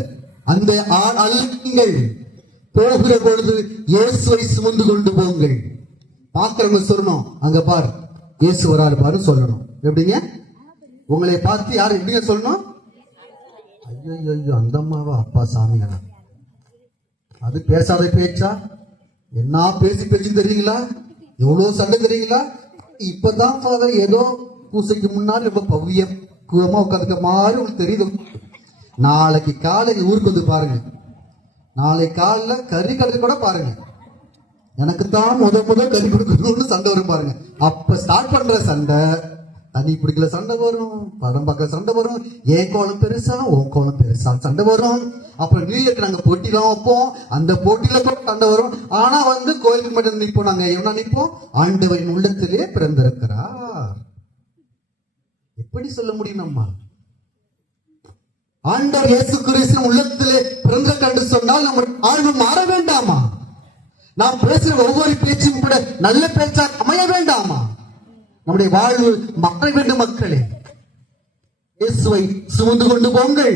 அந்த நீங்கள் போகிற பொழுது இயேசுவை சுமந்து கொண்டு போங்கள். பாக்குறவங்க சொல்லணும், அங்க பார் இயேசு வராரு பாரு சொல்லணும். எப்படிங்க? உங்களை பார்த்து யாரு எப்படிங்க சொல்லணும்? ஐயோ ஐயோ அந்த அம்மாவா, அப்பா சாமியா, அது பேசாத பேச்சா? என்ன பேசி தெரியுங்களா? எவ்வளவு சண்டை தெரியுங்களா? இப்பதான் ஃபாதர் ஏதோ பூசைக்கு முன்னாடி ரொம்ப பவ்யமா உட்காந்துக்க மாதிரி உங்களுக்கு தெரியுது. நாளைக்கு காலையில் ஊருக்கு வந்து பாருங்க, நாளை காலைல கறி கடைக்கு கூட பாருங்க, எனக்கு தான் முதல் கறி கொடுக்கணும்னு சண்டை வரும் பாருங்க. அப்ப ஸ்டார்ட் பண்ற சண்டை தண்ணி பிடிக்கல சண்டை வரும், படம் பார்க்கல சண்டை வரும், என் கோலம் பெருசா உன் கோலம் பெருசா சண்டை வரும். அப்புறம் நியூ இயர்க்கு நாங்க போட்டிலாம் வைப்போம், அந்த போட்டியில கூட சண்டை வரும். ஆனா கோயிலுக்கு மட்டும் நிற்போம். நாங்க என்ன நிற்போம்? ஆண்டவரின் உள்ளத்திலே பிறந்திருக்கிறார். எப்படி சொல்ல முடியும் நம்ம? ஆண்டவர் இயேசு கிறிஸ்து உள்ளத்திலே பிறந்திருக்க என்று சொன்னால் நம்ம ஆழ்வு மாற வேண்டாமா? நாம் பேசுகிற ஒவ்வொரு பேச்சும் கூட நல்ல பேச்சா அமைய வேண்டாமா? நம்முடைய வாழ்வு மாற வேண்டும். மக்களே, இயேசுவை சுமந்து கொண்டு போங்கள்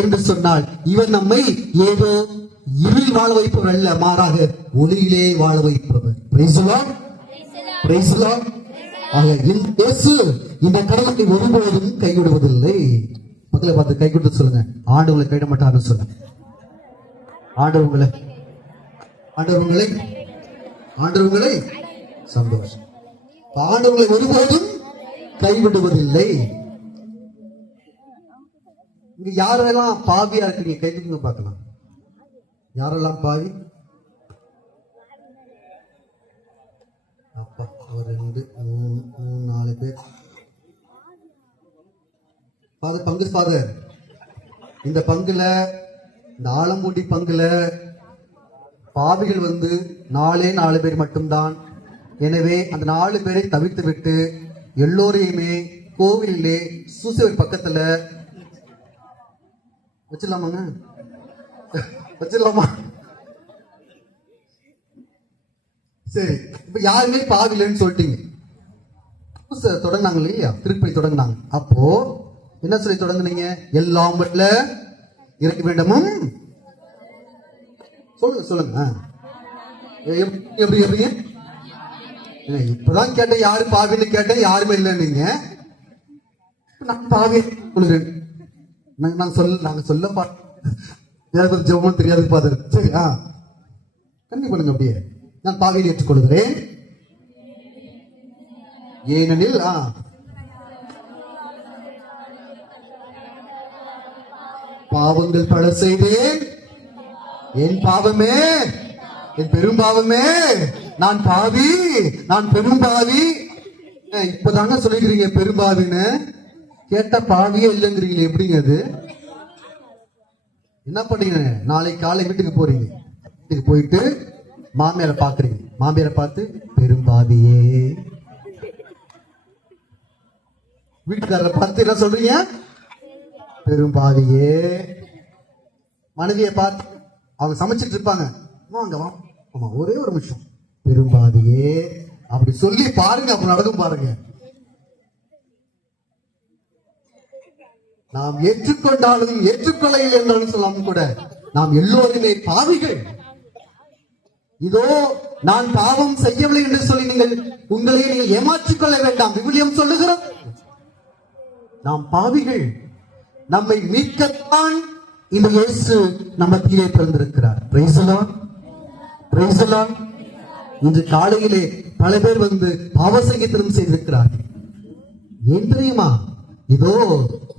என்று சொன்னால் இவர் நம்மை ஏதோ இருள் வாழ வைப்பவர் அல்ல, மாறாக ஒளியிலே வாழ வைப்பவர். Praise the Lord. Praise the Lord. ஆக இயேசு இந்த கடவுளை ஒருபோதும் கைவிடுவதில்லை. மக்களை பார்த்து கை கொடுத்து சொல்லுங்க, ஆண்டவங்களை கைவிட மாட்டாருன்னு சொல்லுங்க. ஆண்டவங்களை சந்தோஷம். ஆண்டவங்களை ஒருபோதும் கைவிடுவதில்லை. இங்க யாரெல்லாம் பாவியா இருக்கிறீங்க கை தூக்குங்க பார்க்கலாம். யாரெல்லாம் பாவி? அப்பா, ஒரு 2 3 4 பேர். ஃபாதர் பங்கு ஃபாதர், இந்த பங்குல, இந்த ஆலம்பூண்டி பங்குல பாவிகள் 4 பேர் மட்டும்தான். எனவே அந்த 4 பேரை தவிர்த்து விட்டு எல்லோரையுமே கோவிலே சூசைவர் பக்கத்துல வச்சிடலாமா? சரி, இப்ப யாருமே பாவிலன்னு சொல்லிட்டீங்க. தொடங்கினாங்க இல்லையா, திருப்பதி தொடங்கினாங்க. அப்போ என்ன சொல்லி தொடங்குனீங்க? எல்லாம் இருக்க வேண்டுமும். சொல்லுங்க. எப்படிங்க? இப்பதான் கேட்டேன், யாரு பாவின்னு கேட்டேன், யாருமே இல்லை. நீங்க நான் பாவி சொல்லுறேன். நாங்க சொல்ல ஜெபம் தெரியாது பாதர். சரி, கண்ணி பண்ணுங்க. அப்படியே நான் பாவியை ஏற்றுக்கொள்கிறேன். ஏனெனில் பாவங்கள் பல செய்தேன், என் பாவமே, என் பெரும் பாவமே, நான் பாவி, நான் பெரும் பாவி. இப்பதாங்க சொல்லிக்கிறீங்க பெரும்பாவின்னு. கேட்ட பாவியே இல்லைங்கிறீங்களே, எப்படிங்க அது? என்ன பண்ணீங்க? நாளைக்கு காலை வீட்டுக்கு போறீங்க. வீட்டுக்கு போயிட்டு மாமியாரை பாக்குறீங்க. மாமியாரை பார்த்து பெரும்பாவியே. வீட்டுக்காரரை பார்த்து என்ன சொல்றீங்க? பெரும்பாவியே. மனைவியை பார்த்து அவங்க சமைச்சிட்டு இருப்பாங்க, ஆமா ஒரே ஒரு நிமிஷம், பெரும்பாவியே அப்படி சொல்லி பாருங்க. அப்ப நடக்கும் பாருங்க. நாம் ஏற்றுக்கொண்டாலும் ஏற்றுக்கொள்ளையில் என்றாலும் சொல்லாமல் கூட நாம் எல்லோருமே பாவிகள். இதோ நான் பாவம் செய்யவில்லை என்று சொல்லி நீங்கள் ஏமாற்றிக் கொள்ள வேண்டாம். விவிலியம் சொல்லுகிறோம், நாம் பாவிகள். நம்மை மீட்கத்தான் இந்த இயேசு நம்ம கீழே பிறந்திருக்கிறார். Praise the Lord, praise the Lord. இன்று காலையிலே பல பேர் பாவ சங்கீதம் செய்திருக்கிறார்கள். ஏன் தெரியுமா? இதோ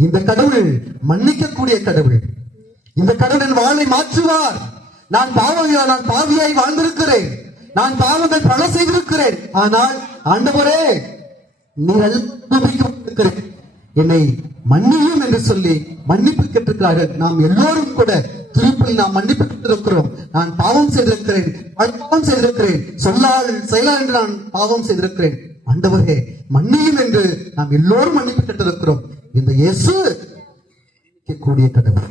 இந்த கடவுள் மன்னிக்கக்கூடிய கடவுள். இந்த கடவுளின் வாழ்வை மாற்றுவார். நான் பாவியாய் வாழ்ந்திருக்கிறேன், நான் பாவங்கள் பல செய்திருக்கிறேன். ஆனால் ஆண்டவரே, நீர் என்னை மன்னியும் என்று சொல்லி மன்னிப்பு கேட்டிருக்கிறார்கள். நாம் எல்லோரும் கூட திருப்பி நாம் மன்னிப்பு கேட்டிருக்கிறோம். நான் பாவம் செய்திருக்கிறேன், பாவம் செய்திருக்கிறேன், சொல்லால் செயலால் என்று நான் பாவம் செய்திருக்கிறேன். ஆண்டவரே மன்னியும் என்று நாம் எல்லோரும் மன்னிப்பு கேட்டிருக்கிறோம். இந்த இயேசு கூடிய கடவுள்.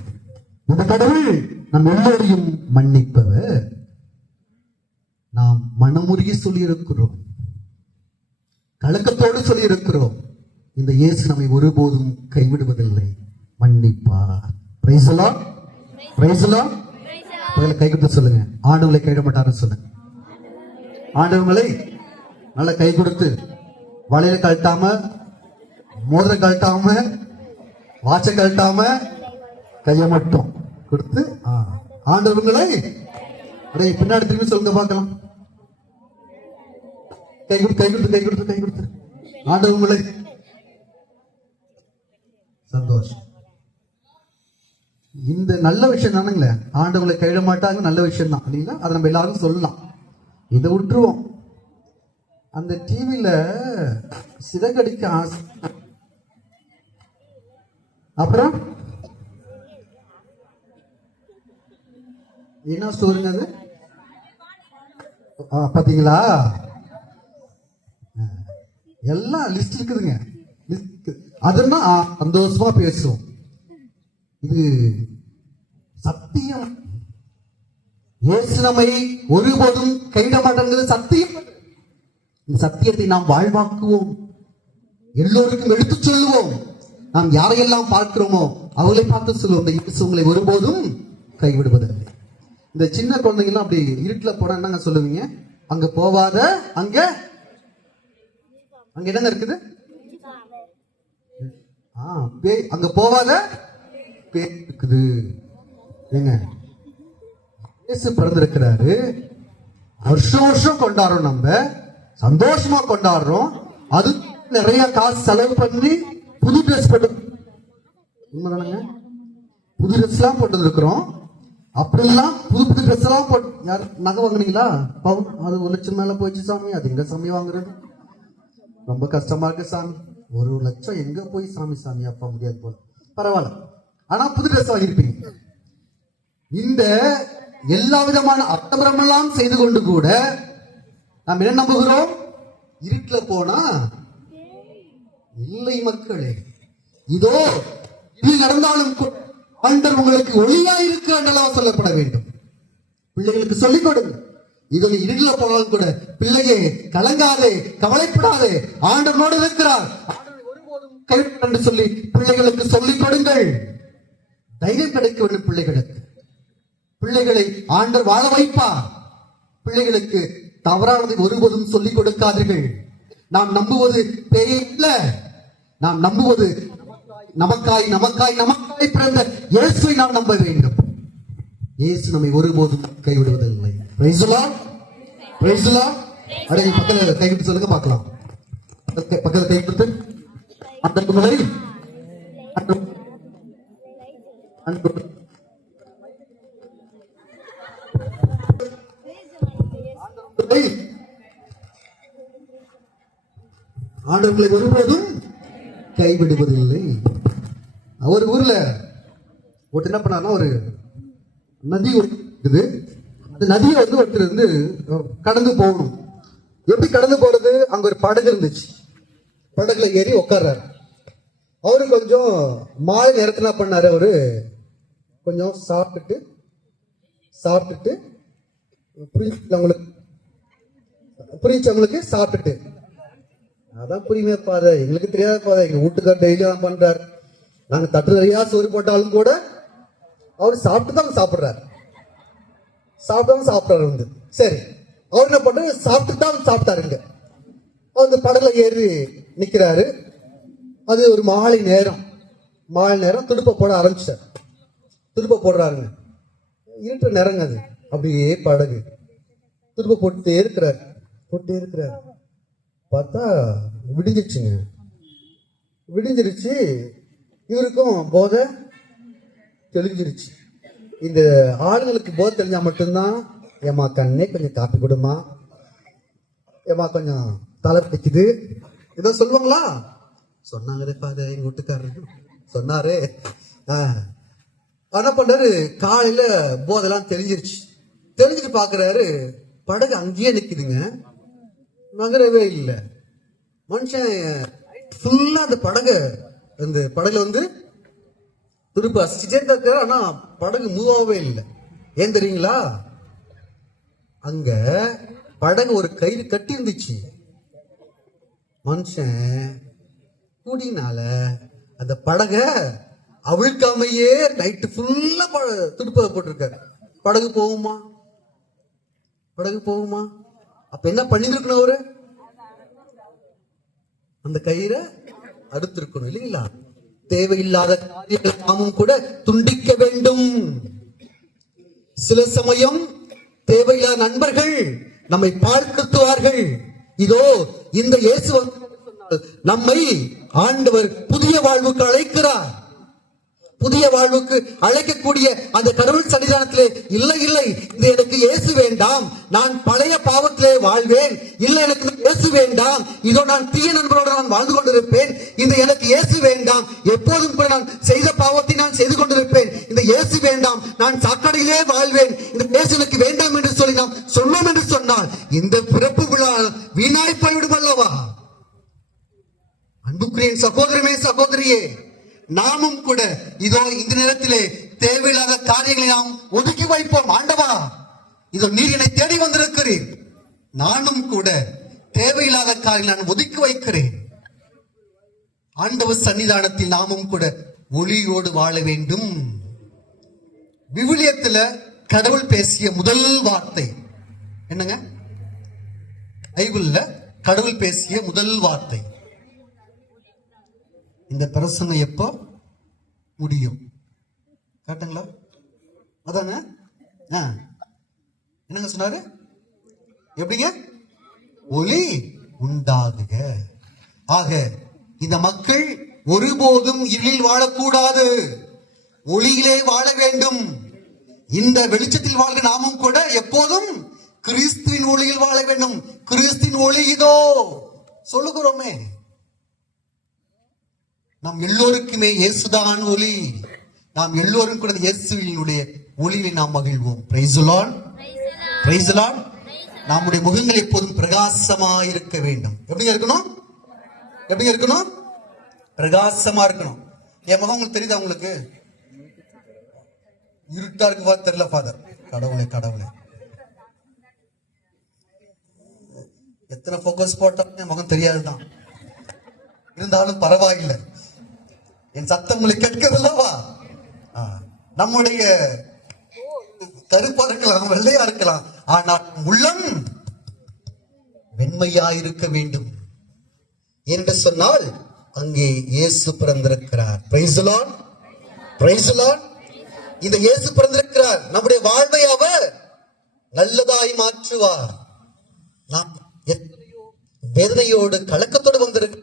இந்த கடவுள் நம் எல்லோரையும் மன்னிப்பவர். நாம் மனமுருகி சொல்லி இருக்கிறோம், கலக்கத்தோடு சொல்லி இருக்கிறோம். இந்த இயேசு நம்மை ஒருபோதும் கைவிடுவதில்லை, மன்னிப்பார். Praise the Lord, praise the Lord. கை கொடுத்து சொல்லுங்க, ஆண்டவரை கைவிட மாட்டாருன்னு சொல்லுங்க. ஆண்டவங்களை நல்லா கை கொடுத்து, வளையல கழட்டாம, மோதிர கழட்டாம, வாட்ச கழட்டாம, கைய மட்டும் கொடுத்து ஆண்டவங்களை பின்னாடி திரும்பி சொல்லுங்க பார்க்கலாம். கை கொடுத்து ஆண்டவங்களை. சந்தோஷம். இந்த நல்ல விஷயம் தானுங்களே, ஆண்டவங்களை கைவிட மாட்டாங்க, நல்ல விஷயம் தான் இல்லைங்களா? அதை நம்ம எல்லாரும் சொல்லலாம். இதை விட்டுருவோம். அந்த டிவியில சிறகடிக்க அப்புறம் என்ன ஸ்டோரிங்க அது? பாத்தீங்களா, எல்லாம் லிஸ்ட் இருக்குதுங்க. அதெல்லாம் சந்தோஷமா பேசுவோம். இது சத்தியம். இயேசு நம்மை ஒருபோதும் கைவிட மாட்டேங்கிறது சத்தியம். இந்த சத்தியத்தை நாம் வாழ்வாக்குவோம், எல்லோருக்கும் எடுத்துச் சொல்லுவோம். நாம் யாரையெல்லாம் பார்க்கிறோமோ அவர்களை பார்த்து சொல்லுவோம், இந்த இயேசு உங்களை ஒருபோதும் கைவிடுவதில்லை. இந்த சின்ன குழந்தைங்கலாம் அப்படி இருட்டில் போனா என்னங்க சொல்லுவீங்க? அங்க போவாத, அங்க அங்க என்னங்க இருக்குது? அங்க போவாத பேய் இருக்குது. ஏங்க, இயேசு பிறந்திருக்கிறாரு, வருஷம் வருஷம் கொண்டாடுறோம், நம்ம சந்தோஷமா கொண்டாடுறோம். அது நிறைய காசு செலவு பண்ணி புது ட்ரெஸ் போட்டு, உண்மைதானங்க, புது ட்ரெஸ் எல்லாம் போட்டு இருக்கிறோம். அப்படிலாம் புது புது ட்ரெஸ் எல்லாம் போட்டு, யார் நகை வாங்குனீங்களா? அது 1 லட்சம் மேல போயிடுச்சு சாமி. அது எங்க சாமி வாங்குறது? ரொம்ப கஷ்டமா இருக்கு சாமி. 1 லட்சம் எங்க போய் சாமி அப்பா முடியாது போல. பரவாயில்ல, ஆனா புது ட்ரெஸ் வாங்கியிருப்பீங்க. இந்த எல்லா விதமான அட்டமரமெல்லாம் செய்து கொண்டு கூட நாம் என்ன நம்புகிறோம்? இருட்டுல போனா இல்லை மக்களே, இதோ இது நடந்தாலும் ஆண்டவர் உங்களுக்கு ஒளியா இருக்கு என்றெல்லாம் சொல்லப்பட வேண்டும். பிள்ளைகளுக்கு சொல்லிக் கொடுங்க. இதனை இருள போனாலும் கூட பிள்ளையே கலங்காதே, கவலைப்படாதே, ஆண்டவனோடு இருக்கிறார், ஒருபோதும் கைவிட என்று சொல்லி பிள்ளைகளுக்கு சொல்லிக் கொடுங்கள். தைரியம் கிடைக்க வேண்டும் பிள்ளைகளுக்கு. பிள்ளைகளை ஆண்டவர் வாழ வைப்பார். பிள்ளைகளுக்கு தவறானதை ஒருபோதும் சொல்லிக் கொடுக்காதீர்கள். நாம் நம்புவது பேயை இல்ல, நாம் நம்புவது நமக்காய் நமக்காய் நமக்காய் பிறந்த இயேசுவை நாம் நம்ப வேண்டும். இயேசு நம்மை ஒருபோதும் கைவிடுவதில்லை. Praise the Lord, praise the Lord. அப்படியே பக்கத்துல கைவிட்டு சொல்லுங்க பார்க்கலாம். பக்கத்துல கை கொடுத்து ஆண்டவரை ஆண்டவர்களை ஒருபோதும் கைவிடுவதில்லை. ஒரு ஊர்ல ஒருத்தர் என்ன பண்ணாருன்னா, ஒரு நதி இருக்குது. அந்த நதியை ஒருத்தர் கடந்து போகணும். எப்படி கடந்து போறது? அங்க ஒரு படகு இருந்துச்சு. படகுல ஏறி உட்கார்றாரு. அவரு கொஞ்சம் மாலை நேரத்துல என்ன பண்ணாரு, அவரு கொஞ்சம் சாப்பிட்டுட்டு புரிஞ்சவங்களுக்கு சாப்பிட்டுட்டு, அதான் புரியுமே பாதை, எங்களுக்கு தெரியாத பாதை, எங்க வீட்டுக்கார் டெய்லி தான் பண்றாரு. நாங்க தட்டு நிறையா சோறு போட்டாலும் கூட அவர் சாப்பிட்டு தான் சாப்பிடுறாரு. சரி, அவர் என்ன பண்றாரு, சாப்பிட்டு தான் சாப்பிட்டாருங்க. அந்த படகுல ஏறி நிக்கிறாரு. அது ஒரு மாலை நேரம் துடுப்ப போட ஆரம்பிச்சார். துடுப்ப போடுறாருங்க. இருட்டுற நேரங்க அது. அப்படியே படகு துடுப்ப போட்டுட்டே இருக்கிறாரு. பார்த்தா விடிஞ்சிருச்சு. இவருக்கும் போதை தெளிஞ்சிருச்சு. இந்த ஆளுங்களுக்கு போதை தெளிஞ்சா மட்டும்தான், ஏமா கண்ணே கொஞ்சம் காப்பி கொடுமா, ஏமா கொஞ்சம் தலை தைக்குது, ஏதோ சொல்லுவாங்களா? சொன்னாங்களே பாத, எங்க வீட்டுக்காரரு சொன்னாரு. என்ன பண்றாரு, காலையில போதெல்லாம் தெளிஞ்சிட்டு பாக்குறாரு, படகு அங்கேயே நிக்குதுங்க, நகரவே இல்லை. மனுஷன் ஃபுல்லா அந்த படகுல துடுப்பு அசிச்சுட்டே இருக்காரு. ஆனா படகு மூவாவே இல்லை. ஏன் தெரியுங்களா? அங்க படகு ஒரு கயிறு கட்டி இருந்துச்சு. மனுஷன் கூடினால அந்த படக அவிழ்க்காமையே நைட்டு ஃபுல்லா துடுப்ப போட்டிருக்காரு. படகு போகுமா? அப்ப என்ன பண்ணிருக்கணும்? அவரு அந்த கயிறை அடுத்திருக்கணும் இல்லைங்களா? தேவையில்லாத காரியங்களை நாமும் கூட துண்டிக்க வேண்டும். சில சமயம் தேவையில்லாத நண்பர்கள் நம்மை பார்த்துவார்கள். இதோ இந்த இயேசு நம்மை ஆண்டவர் புதிய வாழ்வுக்கு அழைக்கிறார். புதிய வாழ்வுக்கு அழைக்கக்கூடிய அந்த கடவுள் சன்னிதானத்திலே இல்லை இல்லை, இது எனக்கு இயேசு வேண்டாம், நான் பழைய பாவத்திலே வாழ்வேன், இல்லை எனக்கு இயேசு வேண்டாம், இதோ நான் தீய நண்பரோடு நான் வாழ்ந்து கொண்டிருப்பேன், இந்த எனக்கு இயேசு வேண்டாம், எப்போதும் கூட நான் செய்த பாவத்தை நான் செய்து கொண்டிருப்பேன், இந்த இயேசு வேண்டாம், நான் சாக்கடையிலே வாழ்வேன், இந்த இயேசு எனக்கு வேண்டாம் என்று சொல்லி நாம் சொன்னோம் என்று சொன்னால் இந்த பிறப்பு விழா வீணாய் போய்விடும் அல்லவா? அன்புக்குரிய சகோதரமே சகோதரியே, நாமும் கூட இதோ இந்த நேரத்திலே தேவையில்லாத காரியங்களை நாம் ஒதுக்கி வைப்போம். ஆண்டவா, இதோ நீர் என்னை தேடி வந்திருக்கிறீர், நானும் கூட தேவையில்லாத காரியங்களை நான் ஒதுக்கி வைக்கிறேன். ஆண்டவர் சன்னிதானத்தில் நாமும் கூட ஒளியோடு வாழ வேண்டும். விவிலியத்துல கடவுள் பேசிய முதல் வார்த்தை என்னங்க? பைபிள்ல கடவுள் பேசிய முதல் வார்த்தை. இந்த பிரசங்கம் எப்போ முடியும் காட்டுங்களா? அதாங்க என்னங்க சொன்னாரு? எப்படிங்க? ஒளி உண்டாகுக. ஆக இந்த மக்கள் ஒருபோதும் இருளில் வாழக்கூடாது, ஒளியிலே வாழ வேண்டும். இந்த வெளிச்சத்தில் வாழ்க நாமும் கூட எப்போதும் கிறிஸ்துவின் ஒளியில் வாழ வேண்டும். கிறிஸ்துவின் ஒளி இதோ சொல்லுகிறோமே. நாம் எல்லோருக்குமே இயேசுதான் ஒளி. நாம் எல்லோரும் கூட இயேசுவினுடைய ஒளியை நாம் மகிழ்வோம். Price the Lord, praise the Lord. நம்முடைய முகங்கள் எப்போதும் பிரகாசமா இருக்க வேண்டும். எப்படிங்க இருக்கணும்? எப்படிங்க இருக்கணும்? பிரகாசமா இருக்கணும். என் முகம் உங்களுக்கு தெரியுதா? உங்களுக்கு இருட்டா இருக்குவா தெரியல ஃபாதர். கடவுளே கடவுளே, எத்தனை போக்கஸ் போட்டாலும் என் முகம் தெரியாதுதான். இருந்தாலும் பரவாயில்லை, என் சத்தம் உங்களுக்கு கேட்கிறதல்லவா? நம்முடைய கருப்பா இருக்கலாம், வெள்ளையா இருக்கலாம், ஆனால் உள்ளம் வெண்மையா இருக்க வேண்டும் என்று சொன்னால் அங்கே இயேசு பிறந்திருக்கிறார். Praise the Lord, praise the Lord. இந்த இயேசு பிறந்திருக்கிறார். நம்முடைய வாழ்வை அவர் நல்லதாய் மாற்றுவார். நாம் வேதனையோடு கலக்கத்தோடு வந்திருக்க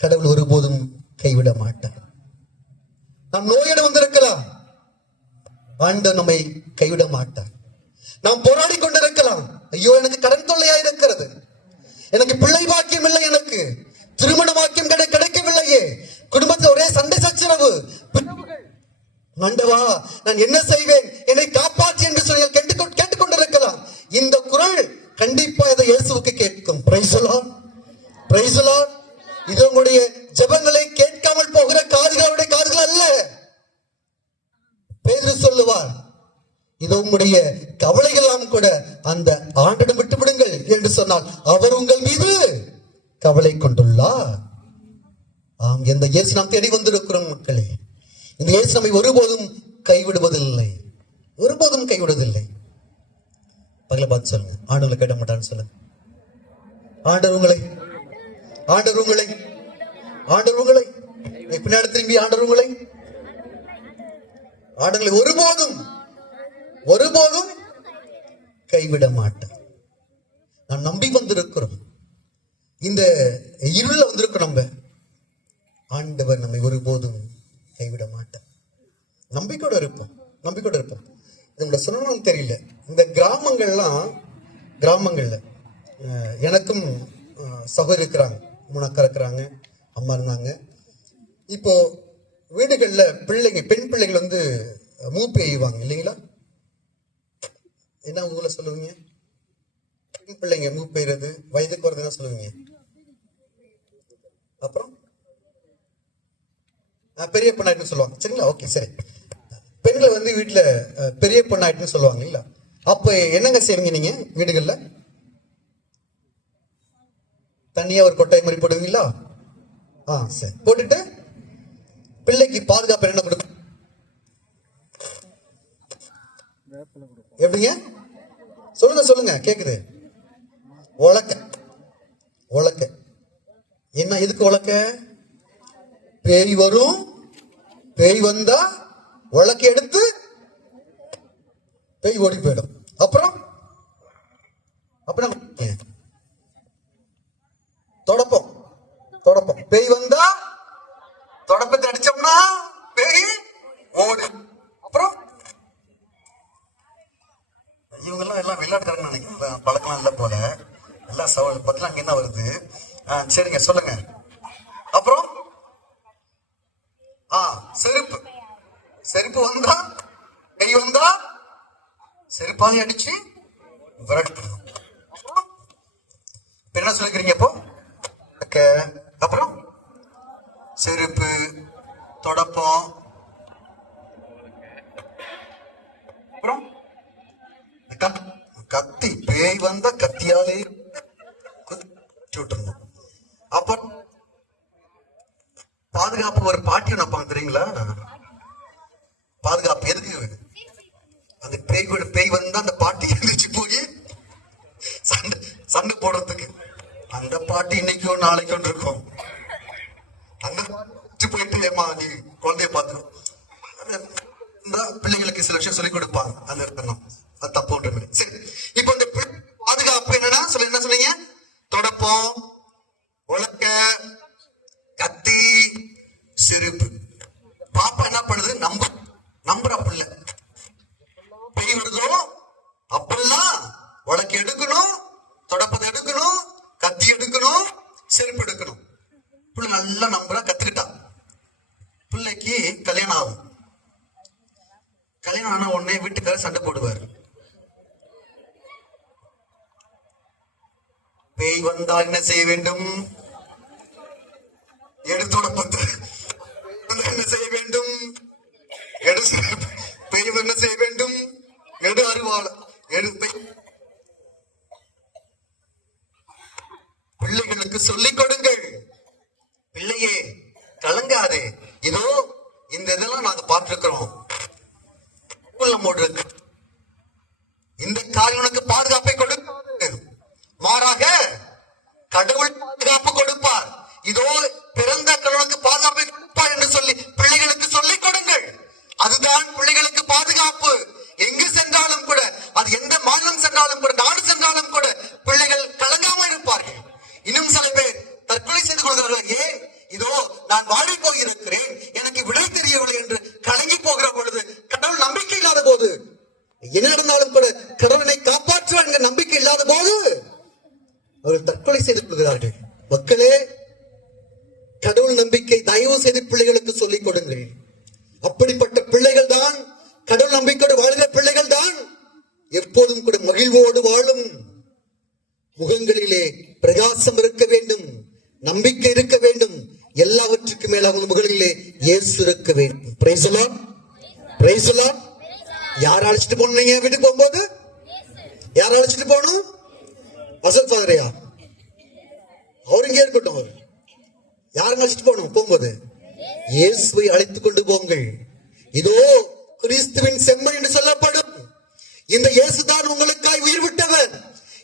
கடவுள் ஒருபோதும் கைவிட மாட்டார். நாம் நோயோடு வந்திருக்கலாம், ஆண்டவர் நம்மை கைவிட மாட்டார். நாம் போராடி கொண்டிருக்கலாம், ஐயோ எனக்கு கடன் தொல்லையா இருக்கிறது, எனக்கு பிள்ளை பாக்கியம் இல்லை, எனக்கு திருமண பாக்கியம் கிடைக்கவில்லையே, குடும்பத்தில் ஒரே சண்டை சச்சரவு, ஆண்டவா நான் என்ன செய்வேன், என்னை காப்பாற்றி என்று சொல்லி கேட்டுக்கொண்டிருக்கலாம். இந்த குரல் கண்டிப்பா இதை இயேசுவுக்கு கேட்கும். Price the Lord, praise the Lord. இது உங்களுடைய ஜெபங்களை கேட்காமல் போகிற காதுகளுடைய காதுகள் அல்ல. பேதுரு சொல்லுவார், இது உங்களுடைய கவலைகளாம் கூட அந்த ஆண்டிடம் விட்டு விடுங்கள் என்று சொன்னால் அவர் உங்கள் மீது கவலை கொண்டுள்ளார். ஆம், இந்த இயேசு நாம் தேடி வந்திருக்கிறோம் மக்களே. இந்த இயேசு நம்மை ஒருபோதும் கைவிடுவதில்லை, ஒருபோதும் கைவிடுவதில்லை. பகல பார்த்து சொல்லுங்க, ஆண்டவங்களை கேட்ட மாட்டான்னு சொல்லுங்க. ஆண்டவர் உங்களை, ஆண்டவர் உங்களை, ஆண்டவர் உங்களை, பின்னாடி திரும்பி ஆண்டவர் உங்களை, ஆண்டவர்களை ஒருபோதும் ஒருபோதும் கைவிட மாட்டார். நாம் நம்பி வந்திருக்கிறோம், இந்த இருள வந்திருக்கிறோம். நம்ம ஆண்டவர் நம்மை ஒருபோதும் கைவிட மாட்டார். நம்பிக்கையோட இருப்போம், நம்பிக்கையோட இருப்போம். நம்மள சொல்லணும்னு தெரியல, இந்த கிராமங்கள்ல எனக்கும் சகோதரி இருக்கிறாங்க, முனக்கா இருக்கிறாங்க, அம்மா இருந்தாங்க. இப்போ வீடுகள்ல பிள்ளைங்க, பெண் பிள்ளைகள் வந்து மூப்பு எய்வாங்க இல்லைங்களா? என்ன ஊர்ல சொல்லுவீங்க? பெண் பிள்ளைங்க மூப்பு எய்றது, வயதுக்கு வரதுதான் சொல்லுவீங்க. அப்புறம் பெரிய பொண்ணாயிட்டுன்னு சொல்லுவாங்க, சரிங்களா? ஓகே, சரி. பெண்களை வந்து வீட்டுல பெரிய பொண்ணாயிட்டுன்னு சொல்லுவாங்க இல்ல? அப்ப என்னங்க செய்வீங்க நீங்க வீடுகள்ல? தனியா ஒரு கொட்டாய் மாதிரி போடுவீங்களா? சரி, போட்டுட்டு பிள்ளைக்கு பாதுகாப்பு என்ன கொடுக்கும்? எப்படிங்க? சொல்லுங்க சொல்லுங்க, கேக்குது. உலக்க, உலக்க. என்ன, எதுக்கு உலக்க? பேய் வரும், பேய் வந்தா உலக்க எடுத்து பேய் ஓடி போயிடும். அப்புறம் தொடப்பம், தொடப்பம். பேய் வந்தா தொடப்பத்தை அடிச்சோம்னா பேய் ஓடு. அப்புறம் இவங்க எல்லாம் விளையாட்டுக்காரங்க நினைக்கிறேன், பழக்கம் இல்ல போல. எல்லாம் பதிலாம் அங்க என்ன வருது. சரிங்க, சொல்லுங்க. அப்புறம் செருப்பு. செருப்பு வந்தா, கை வந்தா செருப்பாலே அடிச்சு விரட்டணும். என்ன சொல்லிக்கிறீங்க இப்போ? அப்புறம் செருப்பு, தொடப்பம், அப்புறம் கத்தி. பேய் வந்தா கத்தியாலே விட்டுறணும். அப்ப பாதுகாப்பு ஒரு பாட்டி நினைப்பாங்க தெரியுங்களா? பாதுகாப்பு எதுக்கு? அந்த பேய் வந்தா அந்த பாட்டி எழுதிச்சு போய் சண்டை போடுறதுக்கு. அந்த பாட்டி இன்னைக்கோ நாளைக்கோ இருக்கும். அந்த போயிட்டு ஏமா நீ குழந்தைய பார்த்துரும். பிள்ளைங்களுக்கு சில விஷயம் சொல்லிக் கொடுப்பாங்க. அந்த அது தப்பு ஒன்று. சரி, இப்ப இந்த பாதுகாப்பு என்னன்னா என்ன சொன்னீங்க? தொடப்பம், உலக்க, கத்தி, செருப்பு. பாப்பா என்ன பண்ணுது? நம்புற பிள்ளை. பெய் வருதோ அப்பெல்லாம் உலக்க எடுக்கணும், தொடப்பத்தை எடுக்கணும், கத்தி எடுக்கணும், செருப்பு எடுக்கணும். பிள்ளை நல்லா நம்புறா, கத்துக்கிட்டா. பிள்ளைக்கு கல்யாணம் ஆகும். கல்யாணம் ஆன உடனே வீட்டுக்காரர் சண்டை போடுவார். பேய் வந்தா என்ன செய்ய வேண்டும்? எடுத்தோட பத்து என்ன செய்ய வேண்டும்? பேய் என்ன செய்ய வேண்டும்? எடு அறிவாள எடுப்பை. பிள்ளைகளுக்கு சொல்லிக் கொடுங்கள். பிள்ளையே கலங்காதே. இதோ இந்த இதெல்லாம் நாங்க பார்த்திருக்கிறோம். இந்த காரியம் உனக்கு பாதுகாப்பை கொடுக்க, மாறாக கடவுள் பாதுகாப்பு கொடுப்பார். இதோ பிறந்த கடவுளுக்கு பாதுகாப்பை கொடுப்பார் என்று சொல்லி பிள்ளைகளுக்கு சொல்லிக் கொடுங்கள். அதுதான் பிள்ளைகளுக்கு பாதுகாப்பு. எங்கு சென்றாலும் கூட, அது எந்த மாநிலம் சென்றாலும் கூட, நாடு சென்றாலும் கூட பிள்ளைகள் கலங்காமல் இருப்பார்கள். இன்னும் சில பேர் தற்கொலை செய்து கொள்கிறார்கள். ஏன்? இதோ நான் வாழி போயிருக்கிறேன், எனக்கு விடை தெரியவில்லை என்று கலங்கி போகிற பொழுது, கடவுள் நம்பிக்கை இல்லாத போது, என்ன நடந்தாலும் கூட கடவுளை காப்பாற்றுவார் என்ற நம்பிக்கை இல்லாத போது அவர்கள் தற்கொலை செய்து கொள்கிறார்கள். மக்களே, கடவுள் நம்பிக்கை தயவு செய்து பிள்ளைகளுக்கு சொல்லிக் கொடுங்கள். அப்படிப்பட்ட பிள்ளைகள் தான், கடவுள் நம்பிக்கையோடு வாழ்கிற பிள்ளைகள் தான் எப்போதும் கூட மகிழ்வோடு வாழும். முகங்களிலே பிரகாசம் இருக்க வேண்டும், நம்பிக்கை இருக்க வேண்டும். எல்லாவற்றுக்கும் மேல அவங்க முகங்களிலே இயேசு இருக்க வேண்டும். Price the Lord, praise the Lord. யார் அழைச்சிட்டு போனீங்க வீட்டுக்கு போகும்போது? யார் அழைச்சிட்டு போகணும்? அசல் ஃபாதரையா? அவரு இங்கே இருக்கட்டும். அவர் யாரும் அழைச்சிட்டு போகணும் போகும்போது? இயேசுவை அழைத்துக் கொண்டு போங்கள். இதோ கிறிஸ்துவின் செம்மறி என்று சொல்லப்படும் இந்த இயேசுதான் உங்களுக்காய் உயிர் விட்டவர்.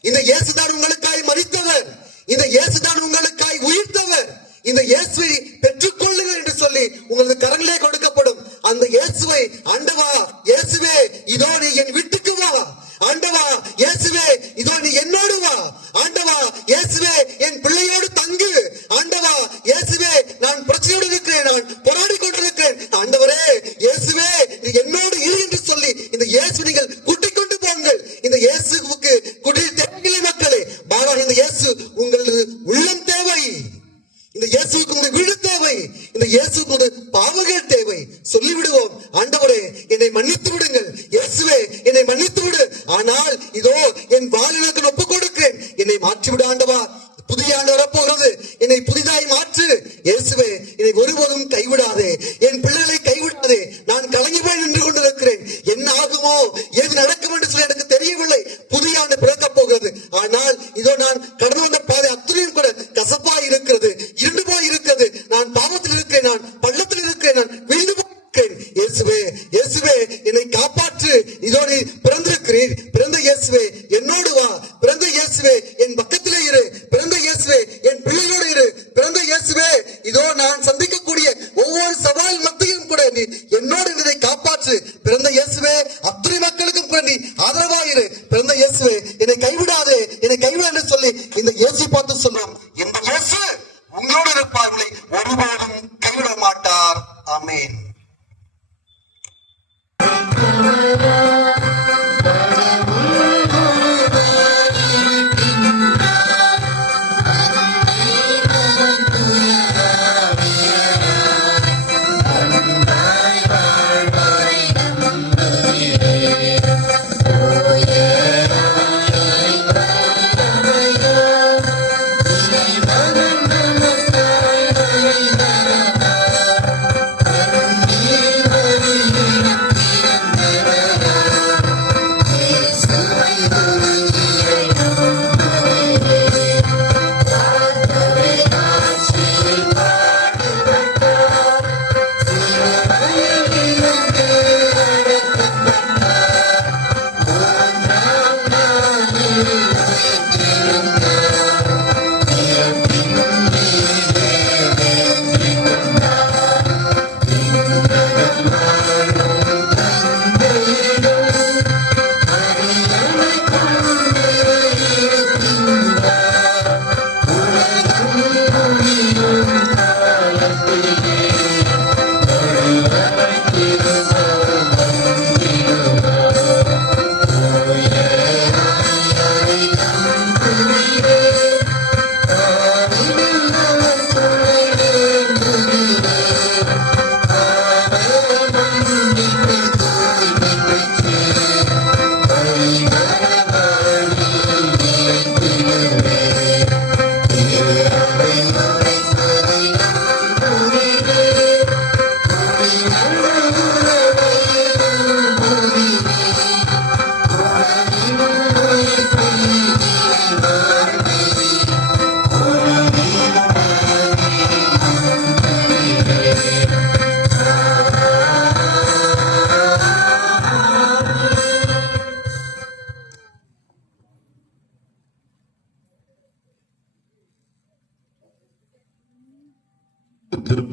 இந்த இயேசுதான் உங்களுக்காய் மரித்தவர். இந்த இயேசுதான் உங்களுக்காய் உயிர்த்தவர். இந்த இயேசுவை பெற்றுக் கொள்ளுங்கள் என்று சொல்லி உங்களது கரங்களே கொடுக்கப்படும். அந்த இயேசுவை, ஆண்டவா இயேசுவே இதோ நீ என் வீட்டுக்கு வா, ஆண்டவா இயேசுவே இதோ நீ என்னோடு வா, ஆண்டவா இயேசுவே என் பிள்ளையோடு தங்கு, ஆண்டவா இயேசுவே நான் பிரச்சனையோடு இருக்கிறேன், நான் போராடி கொண்டிருக்கிறேன், ஆண்டவரே இயேசுவே நீ என்னோடு இரு என்று சொல்லி இந்த இயேசு நீங்கள் கூட்டிக் கொண்டு போங்கள். இந்த இயேசுவுக்கு குடில் தேவையில்லை மக்களே, மாறாக இந்த இயேசு உங்களது உள்ளம் தேவை. இந்த இயேசுக்கு உங்கள் வீடு தேவை. இந்த இயேசுக்கு உங்கள் பாவங்கள் தேவை. சொல்லிவிடுவோம், ஆண்டவரே என்னை மன்னித்து விடுங்கள், இயேசுவே என்னை மன்னித்து விடு, ஆனால் இதோ என் வாழ்நாளுக்கு ஒப்புக் கொடுக்கிறேன், என்னை மாற்றிவிடு ஆண்டவா. புதிய ஆண்டு வரப்போகிறது, என்னை புதிதாய் மாற்று இயேசுவே. என்னை ஒருபோதும் கைவிடாதே, என் பிள்ளைகளை கைவிடாதே. நான் கலங்கி போய் நின்று கொண்டிருக்கிறேன். என்ன ஆகுமோ, ஏது நடக்கும் என்று சொல்லி எனக்கு தெரியவில்லை. புதிய ஆண்டு பிறக்கப் போகிறது, ஆனால் இதோ நான் கடந்து வந்த பாதை அத்தனையும் கூட கசப்பாய் இருக்கிறது, இருண்டு போய் இருக்கிறது. நான் பாவத்தில் இருக்கிறேன், நான் பள்ளத்தில் இருக்கிறேன், நான் விழுந்து போய் இருக்கிறேன். இயேசுவே இயேசுவே என்னை காப்பாற்று. இதோ நீ பிறந்திருக்கிறீர், பிறந்த இயேசுவே என்னோடு வா, பிறந்த இயேசுவே என் பக்கத்திலே இரு, பிறந்த இயேசுவே என் பிள்ளையோடு இரு, பிறந்த இயேசுவே இதோ நான் சந்திக்கக்கூடிய ஒவ்வொரு சவால் மத்தியிலும் கூட நீ என்னோடு இதை காப்பாற்று. பிறந்த இயேசுவே அத்தனை மக்களுக்கும் கூட நீ ஆதரவாயிரு. பிறந்த இயேசுவே என்னை கைவிடாதே, என்னை கைவிட என்று சொல்லி இந்த இயேசு பார்த்து சொன்னோம். இந்த இயேசு உங்களோடு இருப்பார்களை ஒருபோதும் கைவிட மாட்டார். ஆமென்.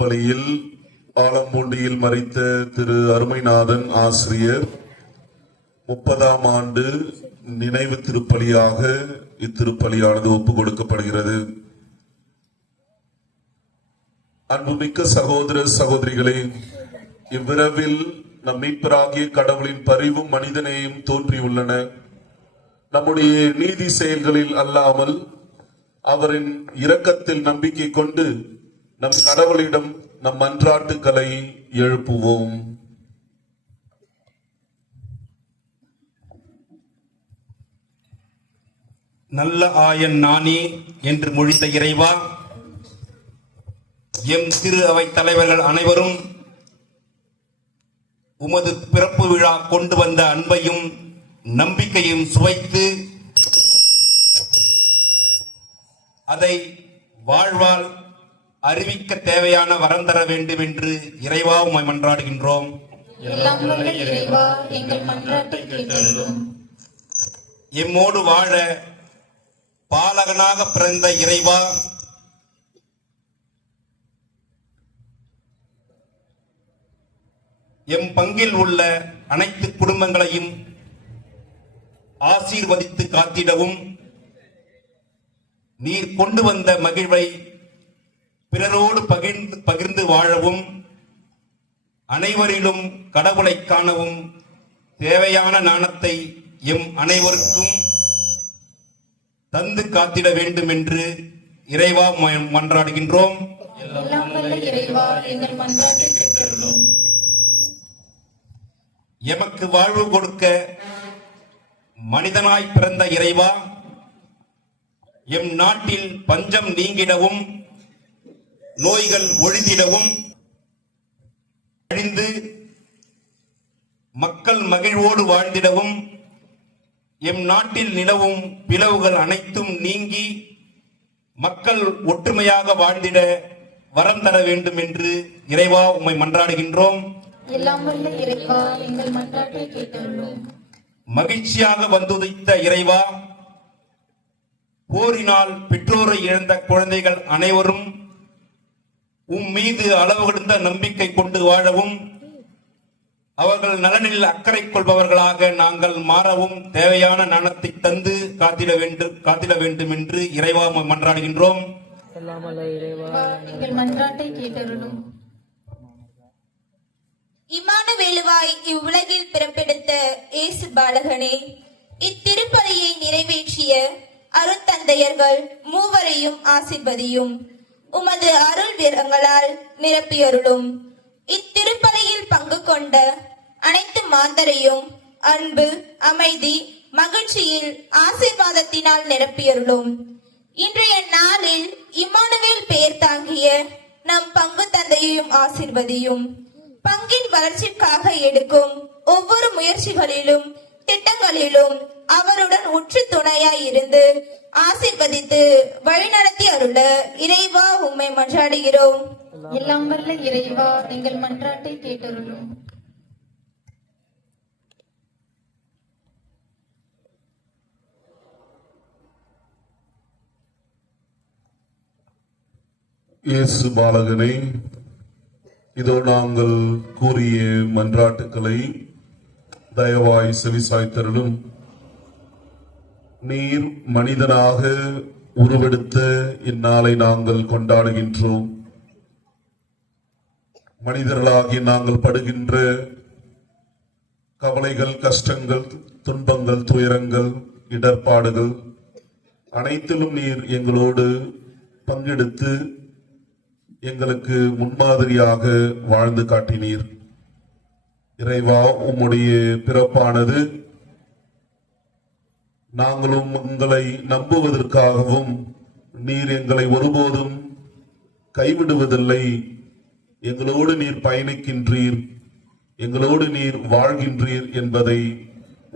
திருப்பலியில் ஆலம்பூண்டியில் மரித்த திரு அருமைநாதன் ஆசிரியர் 30ஆம் ஆண்டு நினைவு திருப்பலியாக இத்திருப்பலியானது ஒப்புக் கொடுக்கப்படுகிறது. அன்புமிக்க சகோதர சகோதரிகளே, இவ்விரவில் நம் மீட்பராகிய கடவுளின் பரிவும் மனிதநேயம் தோன்றியுள்ளன. நம்முடைய நீதி செயல்களில் அல்லாமல் அவரின் இரக்கத்தில் நம்பிக்கை கொண்டு நம் கடவுளிடம் நம் மன்றாட்டுக்களை எழுப்புவோம். நல்ல ஆயன் நானே என்று மொழிந்த இறைவா, எம் திரு அவை தலைவர்கள் அனைவரும் உமது பிறப்பு விழா கொண்டு வந்த அன்பையும் நம்பிக்கையும் சுவைத்து அதை வாழ்வால் அறிவிக்க தேவையான வரம் தர வேண்டும் என்று இறைவா உம்மை மன்றாடுகின்றோம். எல்லாம் வல்ல இறைவா, எங்கள் மன்றாட்டை கேட்டருளும். எம்மோடு வாழ பாலகனாக பிறந்த இறைவா, எம் பங்கில் உள்ள அனைத்து குடும்பங்களையும் ஆசீர்வதித்து காத்திடவும், நீர் கொண்டு வந்த மகிழ்வை பிறரோடு பகிர்ந்து வாழவும், அனைவரிலும் கடவுளை காணவும் தேவையான ஞானத்தை எம் அனைவருக்கும் தந்து காத்திட வேண்டும் என்று இறைவா மன்றாடுகின்றோம். எல்லாம் வல்ல இறைவா, எங்கள் மன்றாட்டை கேட்டருளும். எமக்கு வாழ்வு கொடுக்க மனிதனாய் பிறந்த இறைவா, எம் நாட்டில் பஞ்சம் நீங்கிடவும், நோய்கள் ஒழிந்திடவும், அழிந்து மக்கள் மகிழ்வோடு வாழ்ந்திடவும், எம் நாட்டில் நிலவும் பிளவுகள் அனைத்தும் நீங்கி மக்கள் ஒற்றுமையாக வாழ்ந்திட வரம் தர வேண்டும் என்று இறைவா உம்மை மன்றாடுகின்றோம். எல்லாம் வல்ல இறைவா, எங்கள் மன்றாட்டை கேட்டருளும். மகிழ்ச்சியாக வந்துதைத்த இறைவா, போரினால் பெற்றோரை இழந்த குழந்தைகள் அனைவரும் உம் மீது அளவு கடந்த நம்பிக்கை கொண்டு வாழவும், அவர்கள் நலனில் அக்கறை கொள்பவர்களாக நாங்கள் மாறவும் தேவையான ஞானத்தை தந்து காத்திட வேண்டும் என்று இறைவா மன்றாடுகின்றோம். எங்கள் மன்றாட்டை கேட்டருளும். இம்மானுவேலுவாய் இவ்வுலகில் பிறப்பெடுத்த இயேசு பாலகனே, இத்திருப்பலியை நிறைவேற்றிய அருட்தந்தையர்கள் மூவரையும் ஆசீர்வதியும். உமது அருள் வீரங்களால் நிரப்பியருளும். இத்திருப்பலியில் பங்கு கொண்ட அனைத்து மாந்தரையும் அன்பு, அமைதி, மகிழ்ச்சியில் ஆசீர்வாதத்தினால் நிரப்பியருளும். இன்றைய நாளில் இம்மானுவேல் பெயர் தாங்கிய நம் பங்கு தந்தையையும் ஆசீர்வதியும். பங்கின் வளர்ச்சிக்காக எடுக்கும் ஒவ்வொரு முயற்சிகளிலும் திட்டங்களிலும் அவருடன் உற்று துணையாய் இருந்து ஆசீர்வதித்து வழிநடத்தி அருள இறைவா உம்மை மன்றாடுகிறோம். எல்லாம் வல்ல இறைவா, எங்கள் மன்றாட்டை கேட்டருளும். இயேசு பாலகனை, இதோ நாங்கள் கூறிய மன்றாட்டுக்களை தயவாய் செவிசாய்த்தருளும். நீர் மனிதனாக உருவெடுத்த இந்நாளை நாங்கள் கொண்டாடுகின்றோம். மனிதர்களாகி நாங்கள் படுகின்ற கவலைகள், கஷ்டங்கள், துன்பங்கள், துயரங்கள், இடர்பாடுகள் அனைத்திலும் நீர் எங்களோடு பங்கெடுத்து எங்களுக்கு முன்மாதிரியாக வாழ்ந்து காட்டினீர். இறைவா, உம்முடைய பிறப்பானது நாங்களும் உங்களை நம்புவதற்காகவும் நீர் எங்களை ஒருபோதும் கைவிடுவதில்லை, எங்களோடு நீர் பயணிக்கின்றீர், எங்களோடு நீர் வாழ்கின்றீர் என்பதை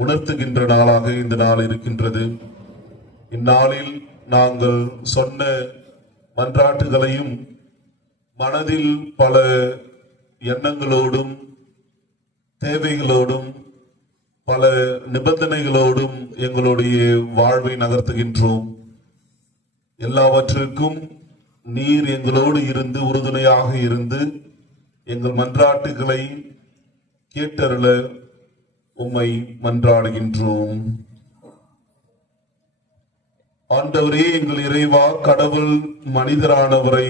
உணர்த்துகின்ற நாளாக இந்த நாள் இருக்கின்றது. இந்நாளில் நாங்கள் சொன்ன மன்றாட்டுகளையும் மனதில் பல எண்ணங்களோடும் தேவைகளோடும் பல நிபந்தனைகளோடும் எங்களுடைய வாழ்வை நகர்த்துகின்றோம். எல்லாவற்றிற்கும் நீர் எங்களோடு இருந்து உறுதுணையாக இருந்து எங்கள் மன்றாட்டுகளை கேட்டருள உம்மை மன்றாடுகின்றோம். ஆண்டவரே, எங்கள் இறைவா, கடவுள் மனிதரானவரை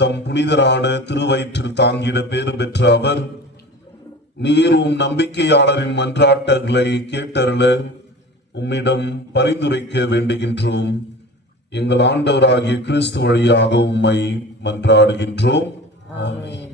தம் புனிதரான திருவயிற்றில் தாங்கிட பேறு பெற்ற அவர், நீர் உம் நம்பிக்கையாளரின் மன்றாட்டங்களை கேட்டருள உம்மிடம் பரிந்துரைக்க வேண்டுகின்றோம். எங்கள் ஆண்டவராகிய கிறிஸ்து வழியாக உம்மை மன்றாடுகின்றோம். ஆமென்.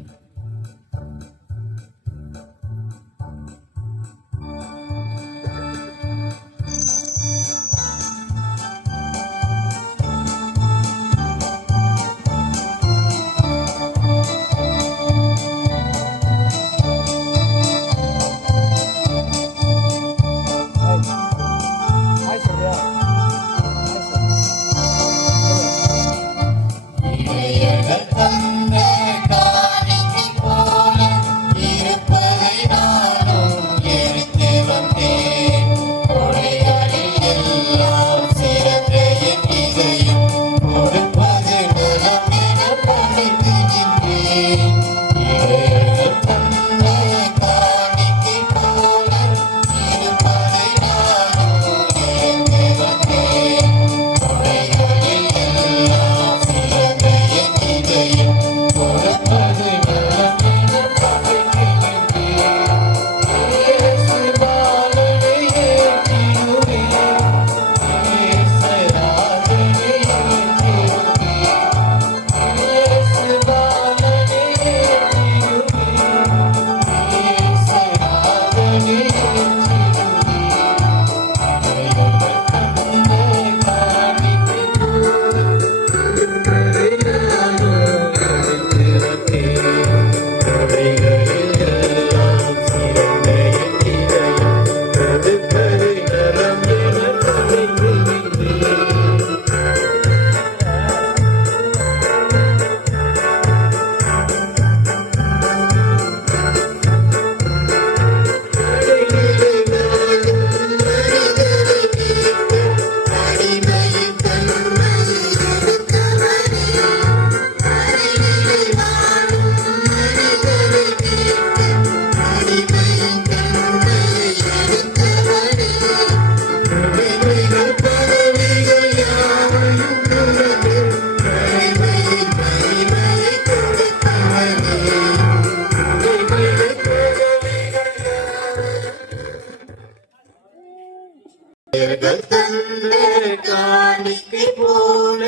காணிக்கை போல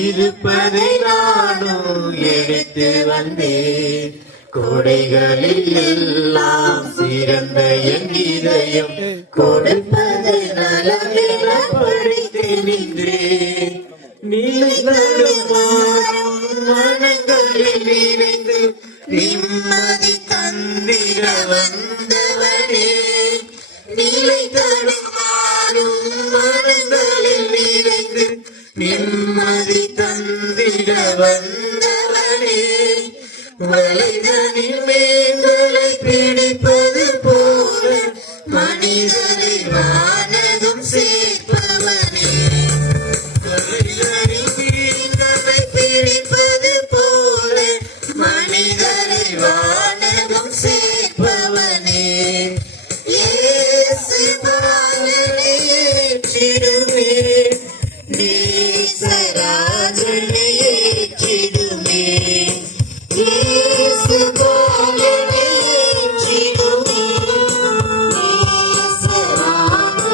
இருப்பதை நானும் எடுத்து வந்தேன். கொடைகளில் எல்லாம் சிறந்த என் இதயம் கொடுப்பது நலமென படித்து நின்றேன். நிலை நடுமாறும் மனங்களில் இணைந்து நிம்மதி தந்திர வந்தவனே. நிலை தடுமாறும் மனங்களில் இணைந்து நிம்மதி தந்திர வந்தவனே. வலைதனில் மீன்களை பிடிப்பது போல மனிதரை வானகம் சேர்ப்பவனே. வலைதனில் மீன்களை பிடிப்பது போல மனிதரை வானகம் சேர்ப்பவனே. இயேசு பாலனை ஏற்றிடுமே, நேசராஜனை ஏற்றிடுமே. இயேசு பாலனை ஏற்றிடுமே, நேசராஜனை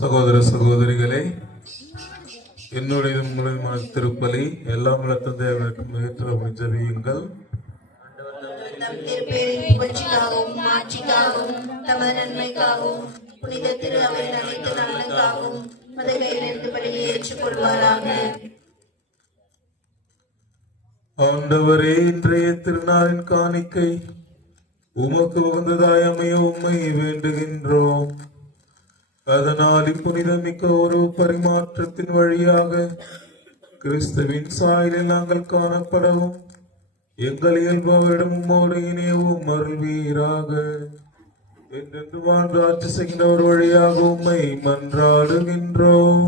சகோதர சகோதரிகளே, என்னுடைய மூலமான திருப்பலி எல்லாம் உள்ள தந்தையர்களுக்கும் ஏற்ற ஜெபியுங்கள். தம் திருப்பேரின் புகழ்ச்சிக்காகவும் மாட்சிக்காகவும் தமது நன்மைக்காகவும் புனித திரு அவையின் அனைத்து நலனுக்காகவும் மதகையிலிருந்து பலியை ஏற்றுக்கொள்வாராக. ஆண்டவரே, இன்றைய திருநாளின் காணிக்கை உமக்கு உகந்ததாய் அமைய உம்மை வேண்டுகின்றோம். அதனால் இப்புனிதமிக்க ஒரு பரிமாற்றத்தின் வழியாக கிறிஸ்துவின் சாயலில் நாங்கள் காணப்படவும் எங்கள் இயல்பவரிடம் உம்மோடு இணையவும் அருள்வீராக. என்றென்று வாழ்ந்து ஆட்சி செய்கின்ற ஒரு வழியாக உம்மை மன்றாடுகின்றோம்.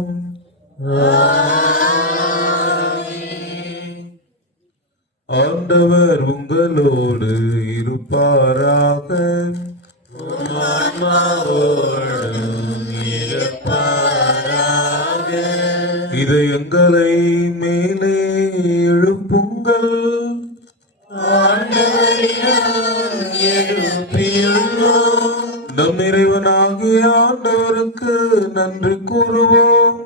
ஆண்டவர் உங்களோடு இருப்பாராக. இதயங்களை மேலே எழுப்புங்கள். நம் இறைவனாகிய ஆண்டவருக்கு நன்றி கூறுவோம்.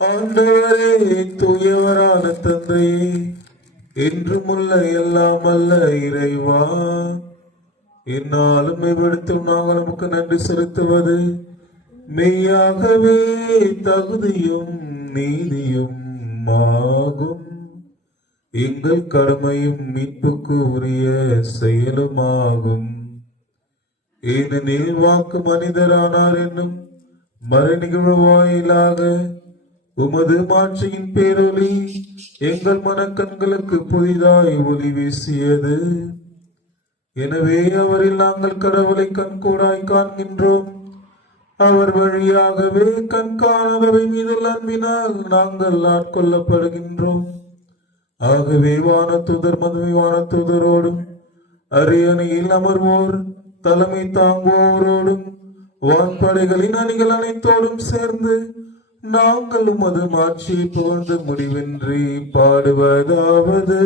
ஆண்டவரே, தூயவரான தந்தையே, என்றுமுள்ள எல்லாம் அல்ல இறைவா, என்னாலும் இவ்விடத்தில் நாங்கள் நமக்கு நன்றி செலுத்துவது மெய்யாகவே தகுதியும் நீதியும் ஆகும். எங்கள் கடமையும் மீட்புக்கு உரிய செயலுமாகும். ஏனெனில் வாக்கு மனிதரானார் என்னும் மறை நிகழ்வு வாயிலாக உமது மாட்சியின் பேரொளி எங்கள் மனக்கண்களுக்கு புதிதாய் ஒளி வீசியது. எனவே அவரில் நாங்கள் கடவுளை கண்கூடாய் காண்கின்றோம். அவர் வழியாகவே கண்காணாதவை மீதுள்ள அன்பினால் நாங்கள் ஆட்கொள்ளப்படுகின்றோம். ஆகவே வானதூதர் மதுமை வானதூதரோடும் அரியணையில் அமர்வோர் தலைமை தாங்குவோரோடும் வான்படைகளின் அணிகள் அனைத்தோடும் சேர்ந்து நாங்கள் உமது மாட்சியை புகழ்ந்து முடிவின்றி பாடுவதாவது: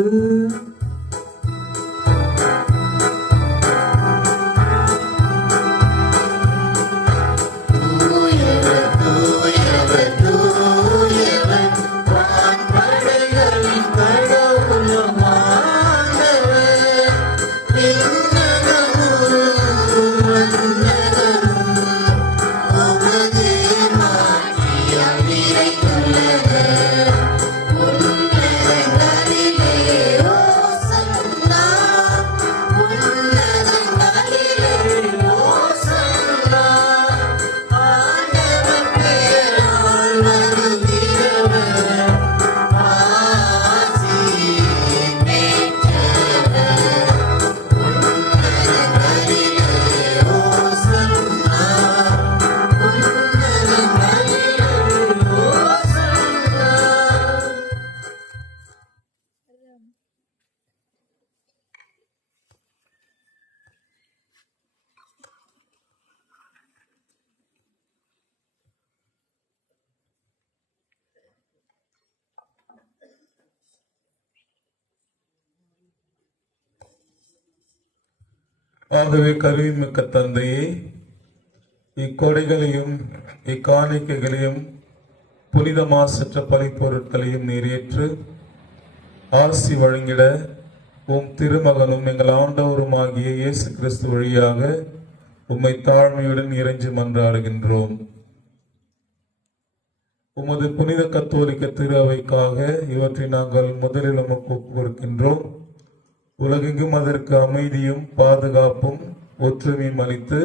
ஆகவே கருவிமிக்க தந்தையே, இக்கொடைகளையும் இக்காணிக்கைகளையும் புனித மாசற்ற பலிப்பொருட்களையும் நீரேற்று ஆசி வழங்கிட உம் திருமகனும் எங்கள் ஆண்டவருமாகிய இயேசு கிறிஸ்து வழியாக உம்மை தாழ்மையுடன் இறைஞ்சி மன்றாடுகின்றோம். உமது புனித கத்தோலிக்க திரு அவைக்காக இவற்றை நாங்கள் முதலில் உமக்கு ஒப்புக் கொடுக்கின்றோம். உலகெங்கும் அதற்கு அமைதியும் பாதுகாப்பும் ஒற்றுமையும் அளித்து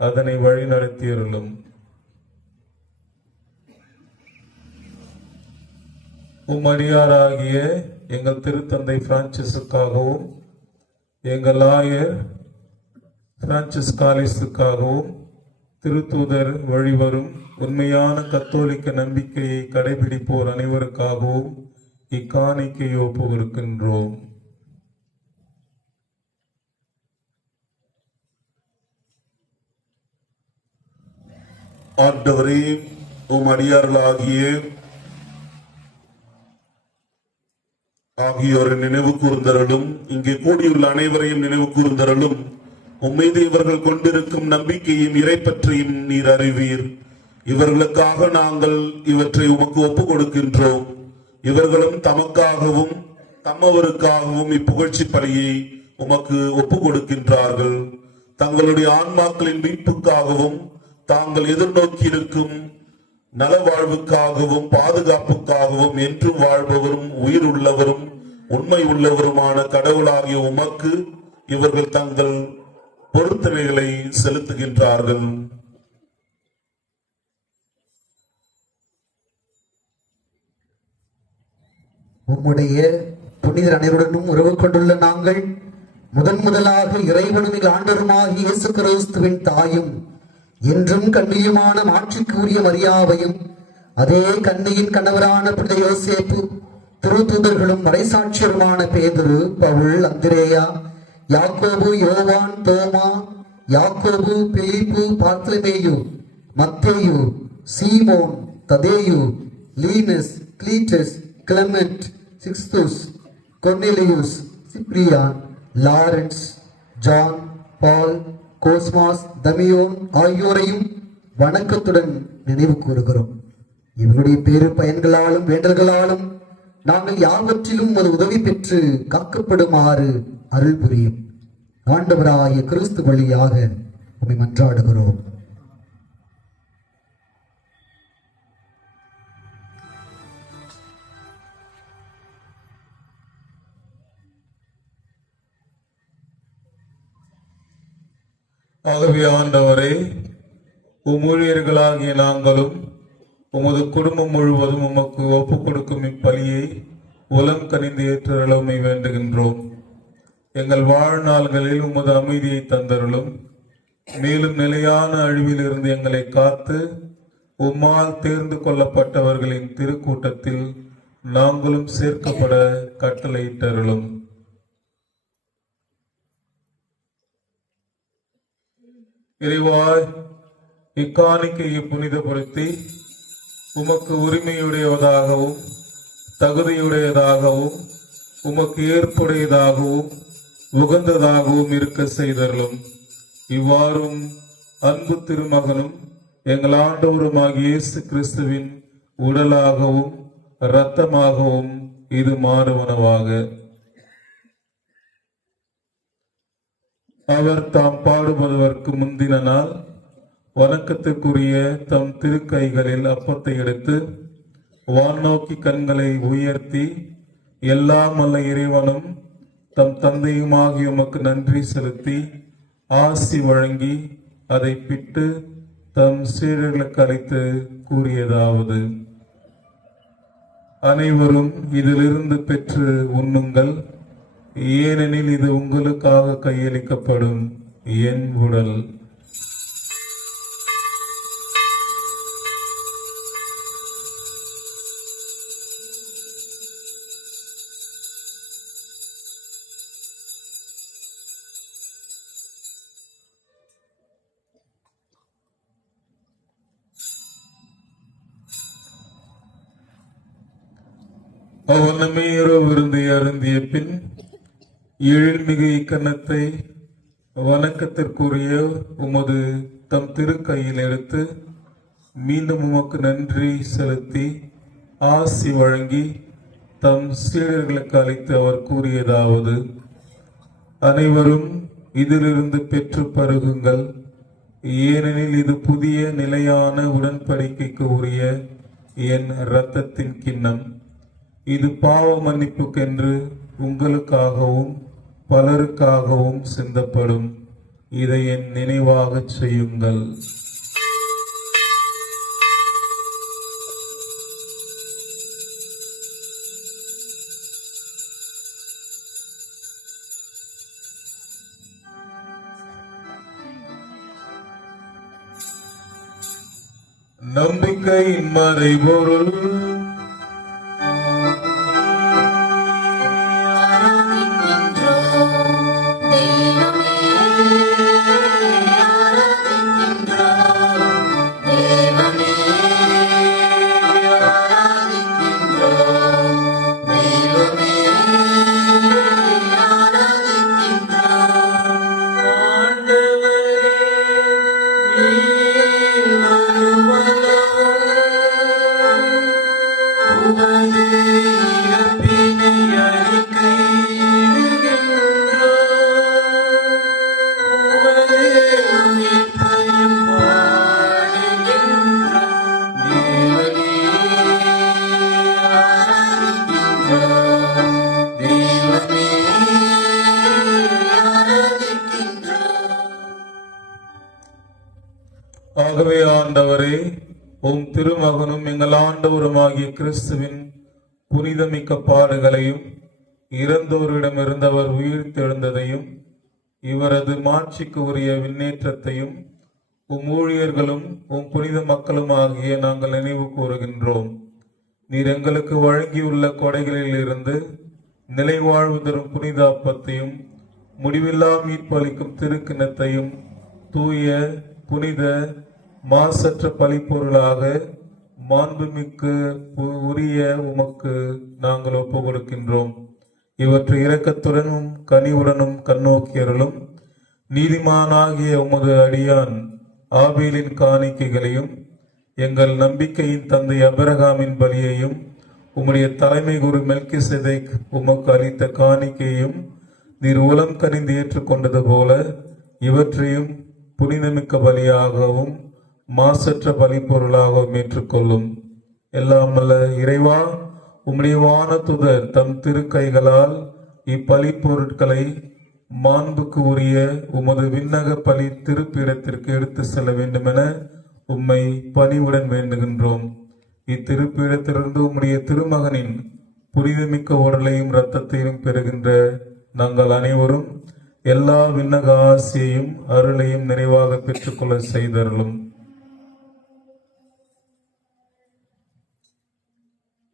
அதனை வழிநடத்தியருளும். உம்மடியாராகிய எங்கள் திருத்தந்தை பிரான்சிஸுக்காகவும் எங்கள் ஆயர் பிரான்சிஸ்காலிஸுக்காகவும் திருத்தூதர் வழிவரும் உண்மையான கத்தோலிக்க நம்பிக்கையை கடைபிடிப்போர் அனைவருக்காகவும் இக்காணிக்கையை ஒப்புக் கொடுக்கின்றோம். ஆண்டவரே, உம் ஆகியோரை நினைவு கூர்ந்தருளும். இங்கே கூடியுள்ள அனைவரையும் நினைவு கூர்ந்தருளும். உம்மீது இவர்கள் கொண்டிருக்கும் நம்பிக்கையும் இறைப்பற்றையும் நீர் அறிவீர். இவர்களுக்காக நாங்கள் இவற்றை உமக்கு ஒப்புக் கொடுக்கின்றோம். இவர்களும் தமக்காகவும் தம்மவருக்காகவும் இப்புகழ்ச்சி பலியை உமக்கு ஒப்புக் கொடுக்கின்றார்கள். தங்களுடைய ஆன்மாக்களின் மீட்புக்காகவும் தாங்கள் எதிர்நோக்கி இருக்கும் நலவாழ்வுக்காகவும் பாதுகாப்புக்காகவும் என்றும் வாழ்பவரும் உயிர் உள்ளவரும் உண்மை உள்ளவருமான கடவுளாகிய உமக்கு இவர்கள் தங்கள் பொருத்தனைகளை செலுத்துகின்றார்கள். உம்முடைய புனிதர் அனைவருடனும் உறவு கொண்டுள்ள நாங்கள் முதலாக இறைவனும் ஆண்டவருமாகிய இயேசு கிறிஸ்துவின் தாயும் என்றும் கண்ணியுமான மாட்சிக்குரிய மரியாவையும் அதே கண்ணியின் கணவரான புனித யோசேப்பு திருத்தூதர்களும் மறைசாட்சியருமான பேதுரு, பவுல், அந்திரேயா, யாக்கோபு, யோவான், தோமா, யாக்கோபு, Pilippu, Parthalameyu, Mattheyu, Seemon, Thatheyu, Linus, Cletus, Clement, Sixtus, Cornelius, Cyprian, Lawrence, John, Paul, Cosmas, Thamiyon ஆகியோரையும் வணக்கத்துடன் நினைவு கூறுகிறோம். இவருடைய பேரு பயன்களாலும் வேண்டல்களாலும் நாங்கள் யாவற்றிலும் ஒரு உதவி பெற்று காக்கப்படுமாறு அருள் புரியும். ஆண்டவராகிய கிறிஸ்து வழியாக உம்மை மன்றாடுகிறோம். ஆகவே ஆண்டவரே, ஊழியர்களாகிய நாங்களும் உமது குடும்பம் முழுவதும் உமக்கு ஒப்புக் கொடுக்கும் இப்பலியை உலம் கனிந்து ஏற்றருளமை வேண்டுகின்றோம். எங்கள் வாழ்நாள்களில் உமது அமைதியை தந்தருளும். மேலும் நிலையான அழிவில் இருந்து எங்களை காத்து உம்மால் தேர்ந்து கொள்ளப்பட்டவர்களின் திருக்கூட்டத்தில் நாங்களும் சேர்க்கப்பட கட்டளையிட்டருளும். இறைவாய், இக்காணிக்கையை புனிதப்படுத்தி உமக்கு உரிமையுடையதாகவும் தகுதியுடையதாகவும் உமக்கு ஏற்புடையதாகவும் உகந்ததாகவும் இருக்க செய்தருளும். இவ்வாறும் அன்பு திருமகனும் எங்கள் ஆண்டவருமாகிய இயேசு கிறிஸ்துவின் உடலாகவும் இரத்தமாகவும் இது மாறுவனவாக. அவர் தாம் பாடுபடுவதற்கு முந்தின நாள் வணக்கத்திற்குரிய தம் திருக்கைகளில் அப்பத்தை எடுத்து வானோக்கி கண்களை உயர்த்தி எல்லாம் வல்ல இறைவனும் தம் தந்தையுமாகிய உமக்கு நன்றி செலுத்தி ஆசி வழங்கி அதை பிட்டு தம் சீடர்களுக்கு அளித்து கூறியதாவது: அனைவரும் இதிலிருந்து பெற்று உண்ணுங்கள், ஏனெனில் இது உங்களுக்காக கையளிக்கப்படும் என் உடல். அவனமே இரவு விருந்தை அருந்திய பின் எழில்மிகு இக்கன்னத்தை வணக்கத்திற்குரிய உமது தம் திருக்கையில் எடுத்து மீண்டும் உமக்கு நன்றி செலுத்தி ஆசி வழங்கி தம் சீடர்களுக்கு அளித்து அவர் கூறியதாவது: அனைவரும் இதிலிருந்து பெற்று பருகுங்கள், ஏனெனில் இது புதிய நிலையான உடன்படிக்கைக்கு உரிய என் இரத்தத்தின் கிண்ணம். இது பாவ மன்னிப்புக்கென்று உங்களுக்காகவும் பலருக்காகவும் சிந்தப்படும். இதை என் நினைவாக செய்யுங்கள். நம்பிக்கையின் மறைபொருள் தேவ ஆகவே ஆண்டவரே, உம் திருமகனும் எங்கள் ஆண்டவருமாகிய கிறிஸ்துவின் புனிதமிக்க பாடுகளையும் இறந்தோரிடமிருந்து அவர் உயிர்த்தெழுந்ததையும் இவரது மாட்சிக்கு உரிய விண்ணேற்றத்தையும் உம் ஊழியர்களும் உம் புனித மக்களும் ஆகிய நாங்கள் நினைவு கூறுகின்றோம். நீர் எங்களுக்கு வழங்கியுள்ள கொடைகளில் இருந்து நிலை வாழ்வு தரும் புனித அப்பத்தையும் முடிவில்லா மீட்பளிக்கும் திருக்கிணத்தையும் தூய புனித மாசற்ற பழிப்பொருளாக மாண்புமிக்கு உரிய உமக்கு நாங்கள் ஒப்பு கொடுக்கின்றோம். இவற்றை இரக்கத்துடனும் கனிவுடனும் கண்ணோக்கியர்களும் நீதிமானாகிய உமது அடியான் ஆபேலின் காணிக்கைகளையும் எங்கள் நம்பிக்கையின் தந்தை அபிரகாமின் பலியையும் உம்முடைய தலைமை குரு மெல்கிசேதேக் உமக்கு அளித்த காணிக்கையும் நீர் உளம் கனிந்து ஏற்றுக்கொண்டது போல இவற்றையும் புனிதமிக்க பலியாகவும் மாசற்ற பலிப்பொருளாகவும் ஏற்றுக்கொள்ளும். எல்லாம் வல்ல இறைவா, உம்முடைய வானதூதர் தம் திருக்கைகளால் இப்பலி பொருட்களை மாண்புக்கு உரிய உமது விண்ணக பலி திருப்பீடத்திற்கு எடுத்து செல்ல வேண்டுமென உம்மை பணிவுடன் வேண்டுகின்றோம். இத்திருப்பீடத்திலிருந்து உம்முடைய திருமகனின் புனிதமிக்க உடலையும் இரத்தத்தையும் பெறுகின்ற நாங்கள் அனைவரும் எல்லா விண்ணக ஆசையையும் அருளையும் நிறைவாக பெற்றுக்கொள்ள செய்தருளும்.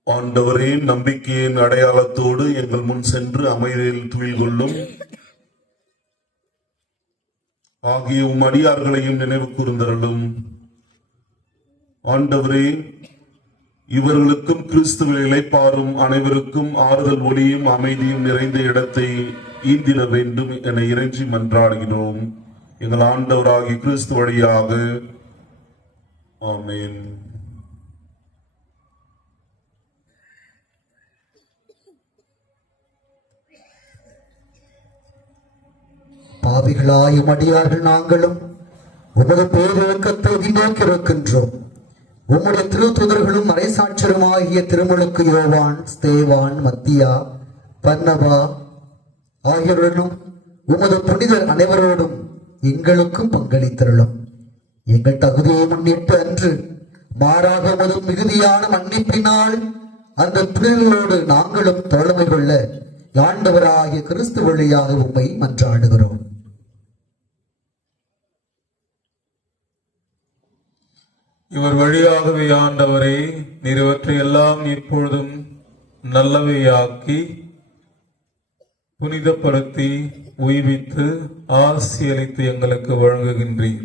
ஆண்டவரே, நம்பிக்கையின் அடையாளத்தோடு எங்கள் முன் சென்று அமைதியில் துயில் கொள்ளும் ஆகிய உம் அடியார்களையும் நினைவு கூர்ந்தருளும். ஆண்டவரே, இவர்களுக்கும் கிறிஸ்துவில் இளைப்பாறும் அனைவருக்கும் ஆறுதல் ஒளியும் அமைதியும் நிறைந்த இடத்தை ஈந்திட வேண்டும் என இறைஞ்சி மன்றாடுகிறோம். எங்கள் ஆண்டவராகிய கிறிஸ்து வழியாக. ஆமென். பாவிகளாயும் அடியார்கள் நாங்களும் உமது பேரிழக்கத்தை எதிர்நோக்கி இருக்கின்றோம். உம்முடைய திருத்துதர்களும் மறைசாட்சியருமாகிய திருமுழுக்கு யோவான், ஸ்தேவான், மத்தியா, பர்னபா ஆகியோருடனும் உமது புனிதர் அனைவரோடும் எங்களுக்கும் பங்களித்தருளும். எங்கள் தகுதியை முன்னிட்டு அன்று மாறாக உமது மிகுதியான மன்னிப்பினால் அந்த புனிதர்களோடு நாங்களும் தோழமை கொள்ள ஆண்டவராகிய கிறிஸ்து வழியாக உம்மை மன்றாடுகிறோம். இவர் வழியாகவே ஆண்டவரே, நீர் இவற்றை எல்லாம் எப்பொழுதும் நல்லவையாக்கி புனிதப்படுத்தி உய்வித்து ஆசியளித்து எங்களுக்கு வழங்குகின்றீர்.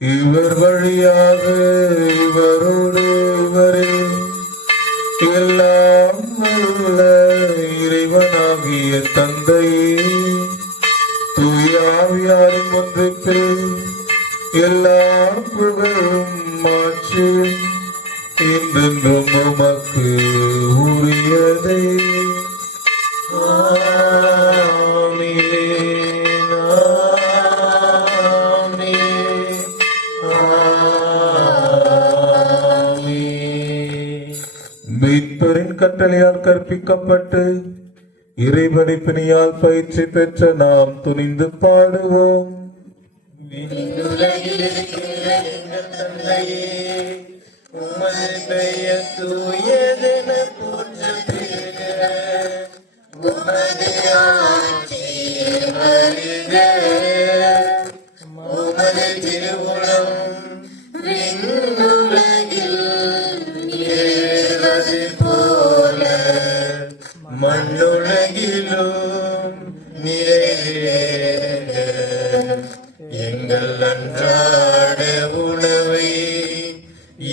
இவர் வழியாக இவரோடு இவரே எல்லாம் உள்ள இறைவனாகிய தந்தையே, தூயாவியாரின் ஒன்றுக்கு எல்லா புகழும் மாற்றும் என்றென்றும் உமக்கு உரியதே. ஆமென், ஆமென், ஆமென். மீட்பரின் கட்டளையால் கற்பிக்கப்பட்டு இறைபடிப்பினியால் பயிற்சி பெற்ற நாம் துணிந்து பாடுவோம். தந்தையே, உமது பெயர் தூயதென போற்றப் பெறுக. உமது ஆட்சி வருக. உமது திருவுளம் விண்ணுலகில் நிறைவேறுவது போல மண்ணுலகிலும் நிறைவேறுக. எங்கள் அன்றாட உணவை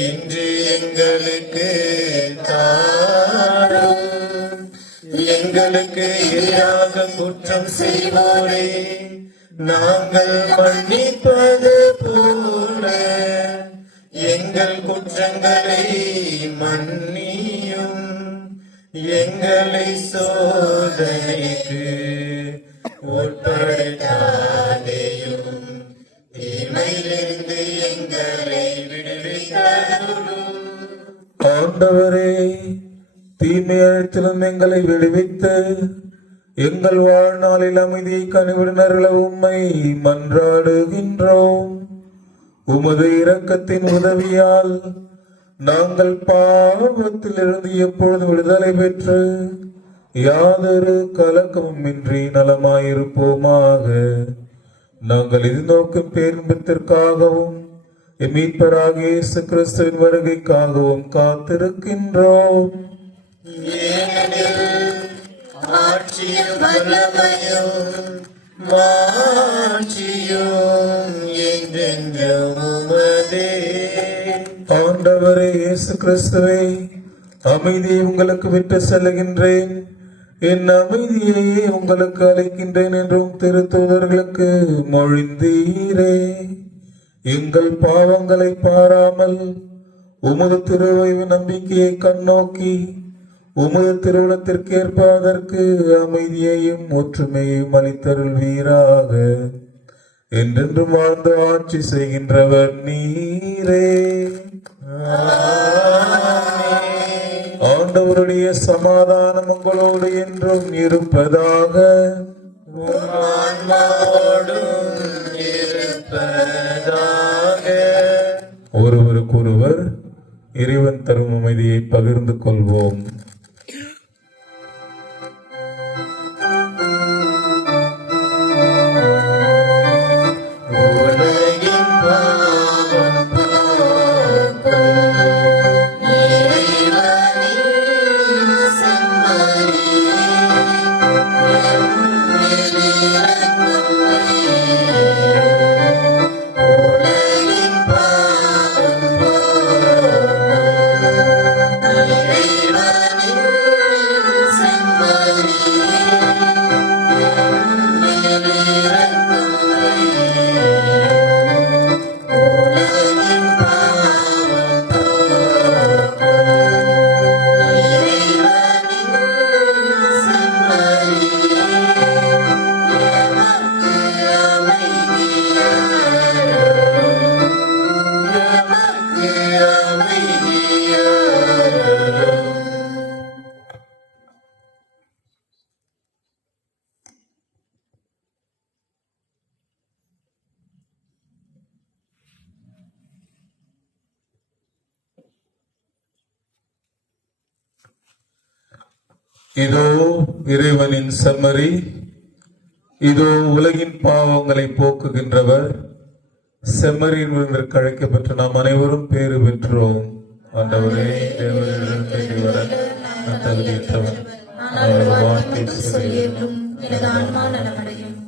இன்று எங்களுக்கு தாரும். எங்களுக்கு எதிராக குற்றம் செய்வோரை நாங்கள் மன்னிப்பது போல எங்கள் குற்றங்களை மன்னியும். எங்களை சோதனைக்கு உட்படுத்தாதேயும், தீமையிலிருந்து எங்களை விடுவித்தருளும். ஆண்டவரே, தீமை அழைத்திலும் எங்களை விடுவித்து எங்கள் வாழ்நாளில் அமைதியை கனிவுடனருள உம்மை மன்றாடுகின்றோம். உமது இரக்கத்தின் உதவியால் நாங்கள் பாவத்திலிருந்து எப்பொழுது விடுதலை பெற்று யாதொரு கலக்கமும் இன்றி நலமாயிருப்போமாக. நாங்கள் எதிர்நோக்கும் பேரின்பத்திற்காகவும் மீட்பராகிய இயேசு கிறிஸ்துவின் வருகைக்காகவும் காத்திருக்கின்றோம். ஆட்சியும் வல்லமையும் மாட்சியும் என்றென்றும் உமதே. ஆண்டவரே இயேசு கிறிஸ்துவே, அமைதியை உங்களுக்கு விட்டு செல்லுகின்றேன், என் அமைதியையே உங்களுக்கு அளிக்கின்றேன் என்றும் திருத்தூதர்களுக்கு மொழிந்தீரே. எங்கள் பாவங்களை பாராமல் உமது திருவைவு நம்பிக்கையை கண்ணோக்கி உமது திருவுளத்திற்கேற்ப அதற்கு அமைதியையும் ஒற்றுமையையும் அளித்தருள்வீராக. என்றென்றும் வாழ்ந்து ஆட்சி செய்கின்றவர் நீரே. ஆண்டவருடைய சமாதானம் உங்களோடு என்றும் இருப்பதாக. ஒருவருக்கொருவர் இறைவன் தரும் அமைதியை பகிர்ந்து கொள்வோம். இதோ இறைவனின் செம்மறி, இதோ உலகின் பாவங்களை போக்குகின்றவர். செம்மறியின் விருந்திற்கு அழைக்கப்பட்ட நாம் அனைவரும் பேறு பெற்றோம். ஆண்டவரே, தேவரிடம் தேடி வர நான் தகுதியற்றவன். அவர் வார்த்தை சொல்லியும் எனது ஆன்மா நலமடையும்.